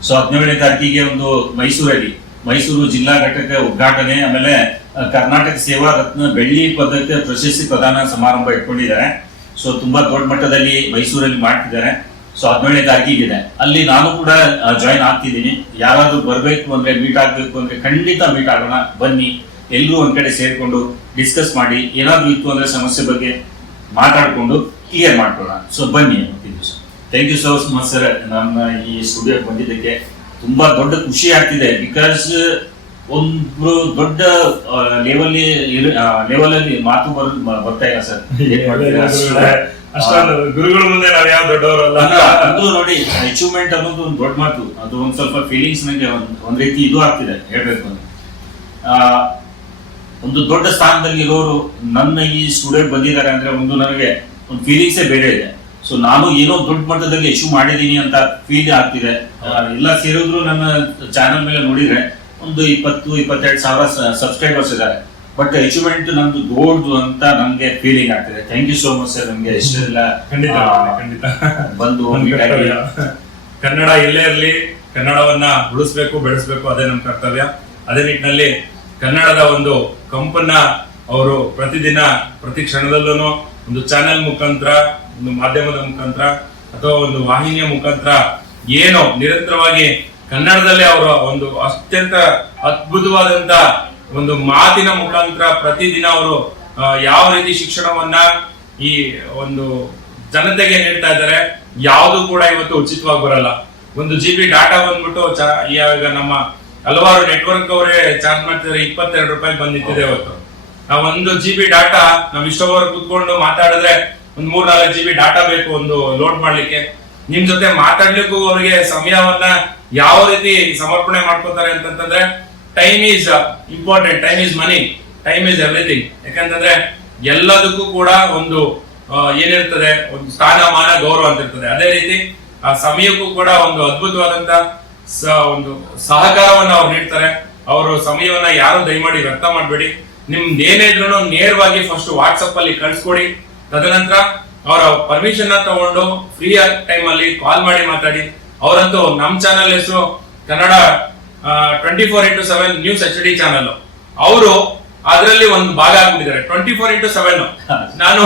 [SPEAKER 1] ಸೊ ಹದಿನೇಳನೇ ತಾರೀಕಿಗೆ ಒಂದು ಮೈಸೂರಲ್ಲಿ ಮೈಸೂರು ಜಿಲ್ಲಾ ಘಟಕ ಉದ್ಘಾಟನೆ, ಆಮೇಲೆ ಕರ್ನಾಟಕ ಸೇವಾ ರತ್ನ ಬೆಳ್ಳಿ ಪದಕ ಪ್ರಶಸ್ತಿ ಪ್ರದಾನ ಸಮಾರಂಭ ಇಟ್ಕೊಂಡಿದ್ದಾರೆ. ಸೊ ತುಂಬಾ ದೊಡ್ಡ ಮಟ್ಟದಲ್ಲಿ ಮೈಸೂರಲ್ಲಿ ಮಾಡ್ತಿದ್ದಾರೆ. ಸೊ ಹದಿನೇಳನೇ ತಾರೀಕಿಗಿದೆ ಅಲ್ಲಿ ನಾನು ಕೂಡ ಜಾಯಿನ್ ಆಗ್ತಿದ್ದೀನಿ. ಯಾರಾದ್ರೂ ಬರಬೇಕು ಅಂದ್ರೆ ಮೀಟ್ ಆಗ್ಬೇಕು ಅಂದ್ರೆ ಖಂಡಿತ ಮೀಟ್ ಆಗೋಣ. ಬನ್ನಿ. ಎಲ್ಲರೂ ಒಂದ್ ಕಡೆ ಸೇರಿಕೊಂಡು ಡಿಸ್ಕಸ್ ಮಾಡಿ. ಏನಾದ್ರೂ ಇತ್ತು ಅಂದ್ರೆ ಸಮಸ್ಯೆ ಬಗ್ಗೆ ಮಾತಾಡ್ಕೊಂಡು ಕ್ಲಿಯರ್ ಮಾಡ್ಕೊಳ್ಳೋಣ. ಸೊ ಬನ್ನಿ thank you so much sir ನನ್ನ ಈ ಸ್ಟುಡಿಯೋಗೆ ಬಂದಿದ್ದಕ್ಕೆ ತುಂಬಾ ದೊಡ್ಡ ಖುಷಿ ಆಗ್ತಿದೆ ಬಿಕಾಸ್ ಒಂದು ದೊಡ್ಡ ಲೆವೆಲ್ ಲೆವೆಲ್ ಅಲ್ಲಿ ಮಾತು ಬರ್ ಬರ್ತಾ ಇಲ್ಲ ಸರ್
[SPEAKER 2] ಗುರುಗಳ ಮುಂದೆ ನಾವ್ ಯಾವ ದೊಡ್ಡವರಲ್ಲ?
[SPEAKER 1] ಅದು ನೋಡಿ ಅಚೀವ್ಮೆಂಟ್ ಅನ್ನೋದು ಒಂದು ದೊಡ್ಡ ಮಾತು. ಅದು ಒಂದ್ ಸ್ವಲ್ಪ ಫೀಲಿಂಗ್ಸ್ ನಂಗೆ ಒಂದ್ ರೀತಿ ಇದು ಆಗ್ತಿದೆ ಹೇಳ್ಬೇಕು ಅಂದ್ರೆ. ಒಂದು ದೊಡ್ಡ ಸ್ಥಾನದಲ್ಲಿ ಇರೋರು ನನ್ನ ಈ ಸ್ಟೂಡೆಂಟ್ ಬಂದಿದ್ದಾರೆ ಅಂದ್ರೆ ಒಂದು ನನಗೆ ಒಂದು ಫೀಲಿಂಗ್ಸೇ ಬೇರೆ ಇದೆ. ಸೊ ನಾನು ಏನೋ ದೊಡ್ಡ ಮಟ್ಟದಲ್ಲಿ ಇಶ್ಯೂ ಮಾಡಿದೀನಿ ಅಂತ ಫೀಲ್ ಆಗ್ತಿದೆ. ಎಲ್ಲ ಸೇರಿದ್ರು ನನ್ನ ಚಾನಲ್ ಮೇಲೆ ನೋಡಿದ್ರೆ ಒಂದು ಇಪ್ಪತ್ತು ಇಪ್ಪತ್ತೆರಡು ಸಾವಿರ ಸಬ್ಸ್ಕ್ರೈಬರ್ಸ್ ಇದ್ದಾರೆ. ಬಟ್ ಅಚೀವ್ಮೆಂಟ್ ನಂದು ದೊಡ್ಡದು ಅಂತ ನಮ್ಗೆ ಫೀಲಿಂಗ್ ಆಗ್ತಿದೆ. Thank you so much sir ನಮ್ಗೆ ಇಷ್ಟೆಲ್ಲ
[SPEAKER 2] ಖಂಡಿತ ಖಂಡಿತ.
[SPEAKER 1] ಬಂದು
[SPEAKER 2] ಕನ್ನಡ ಎಲ್ಲೇ ಇರಲಿ ಕನ್ನಡವನ್ನ ಉಳಿಸ್ಬೇಕು ಬೆಳೆಸ್ಬೇಕು ಅದೇ ನಮ್ಮ ಕರ್ತವ್ಯ. ಅದೇ ನಿಟ್ಟಿನಲ್ಲಿ ಕನ್ನಡದ ಒಂದು ಕಂಪನ್ನ ಅವರು ಪ್ರತಿದಿನ, ಪ್ರತಿ ಕ್ಷಣದಲ್ಲೂ ಒಂದು ಚಾನೆಲ್ ಮುಖಾಂತರ, ಒಂದು ಮಾಧ್ಯಮದ ಮುಖಾಂತರ ಅಥವಾ ಒಂದು ವಾಹಿನಿಯ ಮುಖಾಂತರ ಏನು ನಿರಂತರವಾಗಿ ಕನ್ನಡದಲ್ಲೇ ಅವರ ಒಂದು ಅತ್ಯಂತ ಅದ್ಭುತವಾದಂತ ಒಂದು ಮಾತಿನ ಮುಖಾಂತರ ಪ್ರತಿದಿನ ಅವರು ಯಾವ ರೀತಿ ಶಿಕ್ಷಣವನ್ನ ಈ ಒಂದು ಜನತೆಗೆ ನೀಡ್ತಾ ಇದ್ದಾರೆ, ಯಾವುದು ಕೂಡ ಇವತ್ತು ಉಚಿತವಾಗಿ ಬರಲ್ಲ. ಒಂದು ಜಿ ಬಿ ಡಾಟಾ ಬಂದ್ಬಿಟ್ಟು ಈಗ ನಮ್ಮ ಹಲವಾರು ನೆಟ್ವರ್ಕ್ ಅವರೇ ಚಾರ್ಜ್ ಮಾಡ್ತಿದ್ದಾರೆ ಇಪ್ಪತ್ತೆರಡು ರೂಪಾಯಿ ಬಂದಿತ್ತಿದೆ ಇವತ್ತು. ಆ ಒಂದು ಜಿ ಬಿ ಡಾಟಾ ನಾವು ಇಷ್ಟೋವರ್ ಕೂತ್ಕೊಂಡು ಮಾತಾಡಿದ್ರೆ ಒಂದು ಮೂರ್ ನಾಲ್ಕು ಜಿ ಬಿ ಡಾಟಾ ಬೇಕು ಒಂದು ಲೋಡ್ ಮಾಡ್ಲಿಕ್ಕೆ. ನಿಮ್ ಜೊತೆ ಮಾತಾಡ್ಲಿಕ್ಕೂ ಅವರಿಗೆ ಸಮಯವನ್ನ ಯಾವ ರೀತಿ ಸಮರ್ಪಣೆ ಮಾಡ್ಕೋತಾರೆ ಅಂತಂತಂದ್ರೆ time is important time is money time is everything ಯಾಕಂತಂದ್ರೆ ಎಲ್ಲದಕ್ಕೂ ಕೂಡ ಒಂದು ಏನಿರ್ತದೆ, ಒಂದು ಸ್ಥಾನಮಾನ ಗೌರವ ಅಂತ ಇರ್ತದೆ ಅದೇ ರೀತಿ ಆ ಸಮಯಕ್ಕೂ ಕೂಡ ಒಂದು ಅದ್ಭುತವಾದಂತ ಒಂದು ಸಹಕಾರವನ್ನು ಅವ್ರು ನೀಡ್ತಾರೆ. ಅವರು ಸಮಯವನ್ನ ಯಾರು ದಯಮಾಡಿ ವ್ಯರ್ಥ ಮಾಡಬೇಡಿ. ನಿಮ್ದು ಏನೇ ಇದ್ರು ನೇರವಾಗಿ ಫಸ್ಟ್ ವಾಟ್ಸಪ್ ಅಲ್ಲಿ ಕಳ್ಸ್ಕೊಡಿ. ತದನಂತರ ಅವರ ಪರ್ಮಿಷನ್ ತಗೊಂಡು ಫ್ರೀ ಟೈಮ್ ಅಲ್ಲಿ ಕಾಲ್ ಮಾಡಿ ಮಾತಾಡಿ. ಅವರಂತೂ ನಮ್ ಚಾನಲ್ ಹೆಸರು Kannada twenty four into seven news H D channel ಅವರು ಅದರಲ್ಲಿ ಒಂದು ಭಾಗ ಆಗ್ಬಿಟ್ಟಿದ್ದಾರೆ. ಟ್ವೆಂಟಿ ಫೋರ್ ಇಂಟು ಸೆವೆನ್ ನಾನು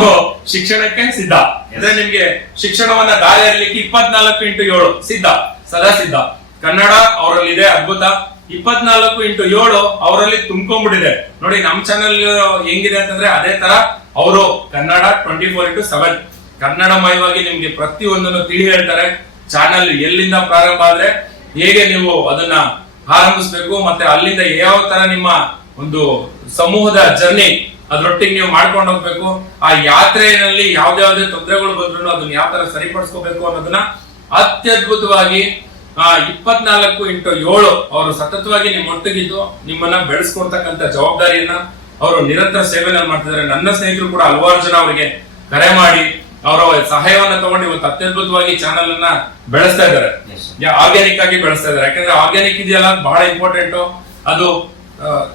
[SPEAKER 2] ಶಿಕ್ಷಣಕ್ಕೆ ಸಿದ್ಧ. ಅಂದ್ರೆ ನಿಮ್ಗೆ ಶಿಕ್ಷಣವನ್ನ ದಾರಿ ಹರಿಲಿಕ್ಕೆ ಇಪ್ಪತ್ನಾಲ್ಕು ಇಂಟು ಏಳು ಸಿದ್ಧ, ಸದಾ ಸಿದ್ಧ. ಕನ್ನಡ ಅವರಲ್ಲಿದೆ, ಅದ್ಭುತ. ಇಪ್ಪತ್ನಾಲ್ಕು ಇಂಟು ಏಳು ಅವರಲ್ಲಿ ತುಂಬ್ಕೊಂಡ್ಬಿಟ್ಟಿದೆ. ನೋಡಿ, ನಮ್ ಚಾನೆಲ್ ಹೆಂಗಿದೆ ಅಂತಂದ್ರೆ ಅದೇ ತರ ಅವರು Kannada twenty four into seven ಕನ್ನಡಮಯವಾಗಿ ನಿಮ್ಗೆ ಪ್ರತಿಯೊಂದನ್ನು ತಿಳಿ ಹೇಳ್ತಾರೆ. ಚಾನೆಲ್ ಎಲ್ಲಿಂದ ಪ್ರಾರಂಭ ಆದ್ರೆ ಹೇಗೆ ನೀವು ಅದನ್ನ ಆರಂಭಿಸ್ಬೇಕು ಮತ್ತೆ ಅಲ್ಲಿಂದ ಯಾವ ತರ ನಿಮ್ಮ ಒಂದು ಸಮೂಹದ ಜರ್ನಿ ಅದ್ರೊಟ್ಟಿಗೆ ನೀವು ಮಾಡ್ಕೊಂಡು ಹೋಗ್ಬೇಕು, ಆ ಯಾತ್ರೆಯಲ್ಲಿ ಯಾವ್ದಾವ್ದೇ ತೊಂದರೆಗಳು ಬಂದ್ರು ಅದನ್ನ ಯಾವ ತರ ಸರಿಪಡಿಸ್ಕೋಬೇಕು ಅನ್ನೋದನ್ನ ಅತ್ಯದ್ಭುತವಾಗಿ ಆ ಇಪ್ಪತ್ನಾಲ್ಕು ಇಂಟು ಏಳು ಅವರು ಸತತವಾಗಿ ನಿಮ್ಮೊಟ್ಟಿಗಿದ್ದು ನಿಮ್ಮನ್ನ ಬೆಳೆಸ್ಕೊಡ್ತಕ್ಕಂಥ ಜವಾಬ್ದಾರಿಯನ್ನ ಅವರು ನಿರಂತರ ಸೇವೆಯನ್ನು ಮಾಡ್ತಿದ್ದಾರೆ. ನನ್ನ ಸ್ನೇಹಿತರು ಕೂಡ ಹಲವಾರು ಜನ ಅವರಿಗೆ ಕರೆ ಮಾಡಿ ಅವರ ಸಹಾಯವನ್ನ ತಗೊಂಡು ಇವತ್ತು ಅತ್ಯದ್ಭುತವಾಗಿ ಚಾನಲ್ ಅನ್ನ ಬೆಳೆಸ್ತಾ ಇದ್ದಾರೆ. ಆರ್ಗ್ಯಾನಿಕ್ ಆಗಿ ಬೆಳೆಸ್ತಾ ಇದ್ದಾರೆ. ಯಾಕಂದ್ರೆ ಆರ್ಗ್ಯಾನಿಕ್ ಇದೆಯಲ್ಲ ಬಹಳ ಇಂಪಾರ್ಟೆಂಟ್ ಅದು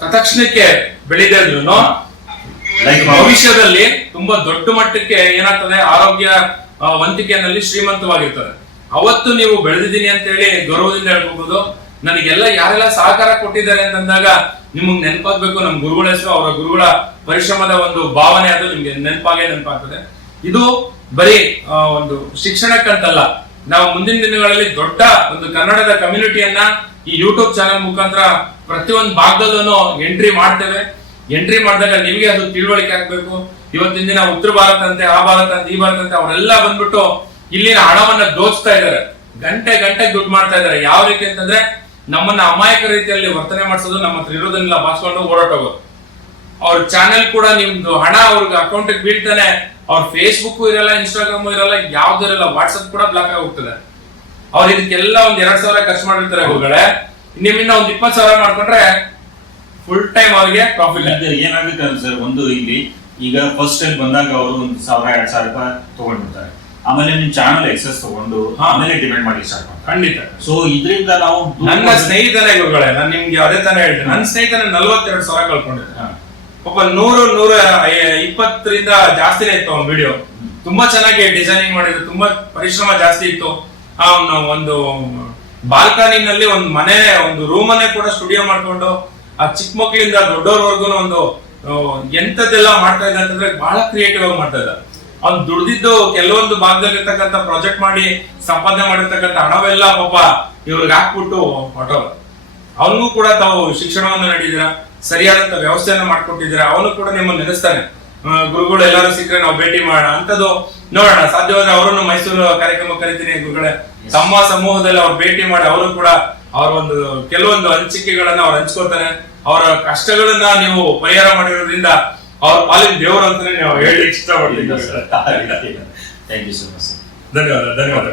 [SPEAKER 2] ತಕ್ಷಣಕ್ಕೆ ತತ್ಕ್ಷಣಕ್ಕೆ ಬೆಳೀದೇ ಇದ್ರು ಭವಿಷ್ಯದಲ್ಲಿ ತುಂಬಾ ದೊಡ್ಡ ಮಟ್ಟಕ್ಕೆ ಏನಾಗ್ತದೆ? ಆರೋಗ್ಯ ವಂತಿಕೆಯಲ್ಲಿ ಶ್ರೀಮಂತವಾಗಿರ್ತದೆ ಅವತ್ತು ನೀವು ಬೆಳೆದಿದ್ದೀನಿ ಅಂತ ಹೇಳಿ ಗೌರವದಿಂದ ಹೇಳ್ಕೋಬಹುದು ನನಗೆಲ್ಲ ಯಾರೆಲ್ಲ ಸಹಕಾರ ಕೊಟ್ಟಿದ್ದಾರೆ ಅಂತಂದಾಗ ನಿಮ್ಗೆ ನೆನಪಾಗ್ಬೇಕು, ನಮ್ ಗುರುಗಳ ಹೆಸರು, ಅವರ ಗುರುಗಳ ಪರಿಶ್ರಮದ ಒಂದು ಭಾವನೆ ಅದು ನಿಮ್ಗೆ ನೆನಪಾಗೇ ನೆನಪಾಗ್ತದೆ. ಇದು ಬರೀ ಒಂದು ಶಿಕ್ಷಣಕ್ಕಂತಲ್ಲ ನಾವು ಮುಂದಿನ ದಿನಗಳಲ್ಲಿ ದೊಡ್ಡ ಒಂದು ಕನ್ನಡದ ಕಮ್ಯುನಿಟಿಯನ್ನ ಈ ಯೂಟ್ಯೂಬ್ ಚಾನೆಲ್ ಮುಖಾಂತರ ಪ್ರತಿಯೊಂದು ಭಾಗದಲ್ಲೂ ಎಂಟ್ರಿ ಮಾಡ್ತೇವೆ. ಎಂಟ್ರಿ ಮಾಡಿದಾಗ ನಿಮಗೆ ಅದು ತಿಳುವಳಿಕೆ ಆಗ್ಬೇಕು. ಇವತ್ತಿನ ದಿನ ಉತ್ತರ ಭಾರತ ಅಂತೆ ಆ ಭಾರತ ಅಂತ ಈ ಭಾರತ ಅಂತೆ ಅವರೆಲ್ಲ ಬಂದ್ಬಿಟ್ಟು ಇಲ್ಲಿನ ಹಣವನ್ನ ದೋಚ್ತಾ ಇದ್ದಾರೆ. ಗಂಟೆ ಗಂಟೆ ದುಡ್ಡು ಮಾಡ್ತಾ ಇದ್ದಾರೆ. ಯಾವ ರೀತಿ ಅಂತಂದ್ರೆ ನಮ್ಮನ್ನ ಅಮಾಯಕ ರೀತಿಯಲ್ಲಿ ವರ್ತನೆ ಮಾಡಿಸೋದು ನಮ್ಮ ಹತ್ರ ಇರೋದನ್ನೆಲ್ಲ ಬಾಸ್ಕೊಂಡು ಓಡಾಟೋಗೋದು ಅವ್ರ ಚಾನೆಲ್ ಕೂಡ ನಿಮ್ದು ಹಣ ಅವ್ರಿಗೆ ಅಕೌಂಟ್ ಬೀಳ್ತಾನೆ. ಅವ್ರ ಫೇಸ್ಬುಕ್ ಇರಲ್ಲ ಇನ್ಸ್ಟಾಗ್ರಾಮ್ ಇರಲ್ಲ, ಯಾವ್ದು ಇರಲ್ಲ ವಾಟ್ಸಪ್ ಕೂಡ ಬ್ಲಾಕ್ ಆಗೋಗ್ತದೆ. ಅವ್ರು ಇದಕ್ಕೆಲ್ಲ ಒಂದ್ ಎರಡ್ ಸಾವಿರ ಖರ್ಚು ಮಾಡಿರ್ತಾರೆ ಹೋಗಳೆ ನಿಮ್ಮಿಂದ ಒಂದ್ ಇಪ್ಪತ್ ಸಾವಿರ ಮಾಡ್ಕೊಂಡ್ರೆ ಫುಲ್ ಟೈಮ್ ಅವ್ರಿಗೆ ಪ್ರಾಫಿಟ್
[SPEAKER 1] ಏನಾಗುತ್ತೆ ಸರ್? ಒಂದು ಇಲ್ಲಿ ಈಗ ಫಸ್ಟ್ ಟೈಮ್ ಬಂದಾಗ ಅವರು ಒಂದು ಸಾವಿರ, ಎರಡ್ ಸಾವಿರ ರೂಪಾಯಿ ತಗೊಂಡ್ಬಿಡ್ತಾರೆ ಆಮೇಲೆ ನಿಮ್ ಚಾನಲ್ ಎಕ್ಸಸ್ ತಗೊಂಡು. ಆಮೇಲೆ ಡಿಪೆಂಡ್ ಮಾಡಿ ಸ್ಟಾರ್ಟ್ ಮಾಡಿ.
[SPEAKER 2] ಖಂಡಿತ.
[SPEAKER 1] ಸೊ ಇದರಿಂದ ನಾವು
[SPEAKER 2] ನನ್ನ
[SPEAKER 1] ಸ್ನೇಹಿತರೇ
[SPEAKER 2] ಸ್ನೇಹಿತನೇ ಗುರುಗಳೇ ನಾನು ನಿಮ್ಗೆ ಅದೇ ತರ ಹೇಳ್ತೀನಿ. ನನ್ನ ಸ್ನೇಹಿತನ ನಲ್ವತ್ತೆರಡು ಸಾವಿರ ಕಳ್ಕೊಂಡಿದ್ದೆ. ಒಬ್ಬ ನೂರು ನೂರ ಇಪ್ಪತ್ತರಿಂದ ಜಾಸ್ತಿನೇ ಇತ್ತು ಅವ್ನ ವಿಡಿಯೋ ತುಂಬಾ ಚೆನ್ನಾಗಿ ಡಿಸೈನಿಂಗ್ ಮಾಡಿದ್ರು ತುಂಬಾ ಪರಿಶ್ರಮ ಜಾಸ್ತಿ ಇತ್ತು. ಅವನು ಒಂದು ಬಾಲ್ಕನಿನಲ್ಲಿ ಒಂದು ಮನೆ ಒಂದು ರೂಮನ್ನೇ ಕೂಡ ಸ್ಟುಡಿಯೋ ಮಾಡ್ಕೊಂಡು ಆ ಚಿಕ್ಕ ಮಕ್ಕಳಿಂದ ದೊಡ್ಡವ್ರವರೆಗೂ ಒಂದು ಎಂಥದ್ದೆಲ್ಲ ಎಂತದೆಲ್ಲ ಮಾಡ್ತಾ ಇದ್ದ ಅಂತಂದ್ರೆ ಬಹಳ ಕ್ರಿಯೇಟಿವ್ ಆಗಿ ಮಾಡ್ತಾ ಇದ್ದ. ಅವ್ನು ದುಡ್ದಿದ್ದು ಕೆಲವೊಂದು ಭಾಗದಲ್ಲಿ ಇರ್ತಕ್ಕಂಥ ಪ್ರಾಜೆಕ್ಟ್ ಮಾಡಿ ಸಂಪಾದನೆ ಮಾಡಿರ್ತಕ್ಕಂಥ ಹಣವೆಲ್ಲ ಪಾಪ ಇವ್ರಿಗೆ ಹಾಕ್ಬಿಟ್ಟು ಹೊಟ್ಟೋಗ ಅವನಿಗೂ ಕೂಡ ತಾವು ಶಿಕ್ಷಣವನ್ನು ನೀಡಿದಿರ ಸರಿಯಾದಂತ ವ್ಯವಸ್ಥೆಯನ್ನು ಮಾಡ್ಕೊಟ್ಟಿದ್ದೀರಾ? ಅವನು ಕೂಡ ನಿಮ್ಮನ್ನು ನೆನೆಸ್ತಾನೆ. ಗುರುಗಳು ಎಲ್ಲರೂ ಸಿಕ್ಕರೆ ನಾವು ಭೇಟಿ ಮಾಡೋಣ. ಅಂತದ್ದು ನೋಡೋಣ ಸಾಧ್ಯವಾದ್ರೆ ಅವರನ್ನು ಮೈಸೂರು ಕಾರ್ಯಕ್ರಮ ಕರಿತೀನಿ ಗುರುಗಳೇ. ತಮ್ಮ ಸಮೂಹದಲ್ಲಿ ಅವ್ರು ಭೇಟಿ ಮಾಡಿ ಅವರು ಕೂಡ ಅವರ ಒಂದು ಕೆಲವೊಂದು ಹಂಚಿಕೆಗಳನ್ನ ಅವ್ರು ಹಂಚ್ಕೋತಾರೆ ಅವರ ಕಷ್ಟಗಳನ್ನ ನೀವು ಪರಿಹಾರ ಮಾಡಿರೋದ್ರಿಂದ ಅವ್ರ ಪಾಲಿನ ದೇವರು ಅಂತಾನೆ ನೀವು ಹೇಳಿ ಇಷ್ಟಪಡ್ತೀನಿ.
[SPEAKER 1] ಥ್ಯಾಂಕ್ ಯು ಸೊ ಮಚ್
[SPEAKER 2] ಧನ್ಯವಾದ ಧನ್ಯವಾದ.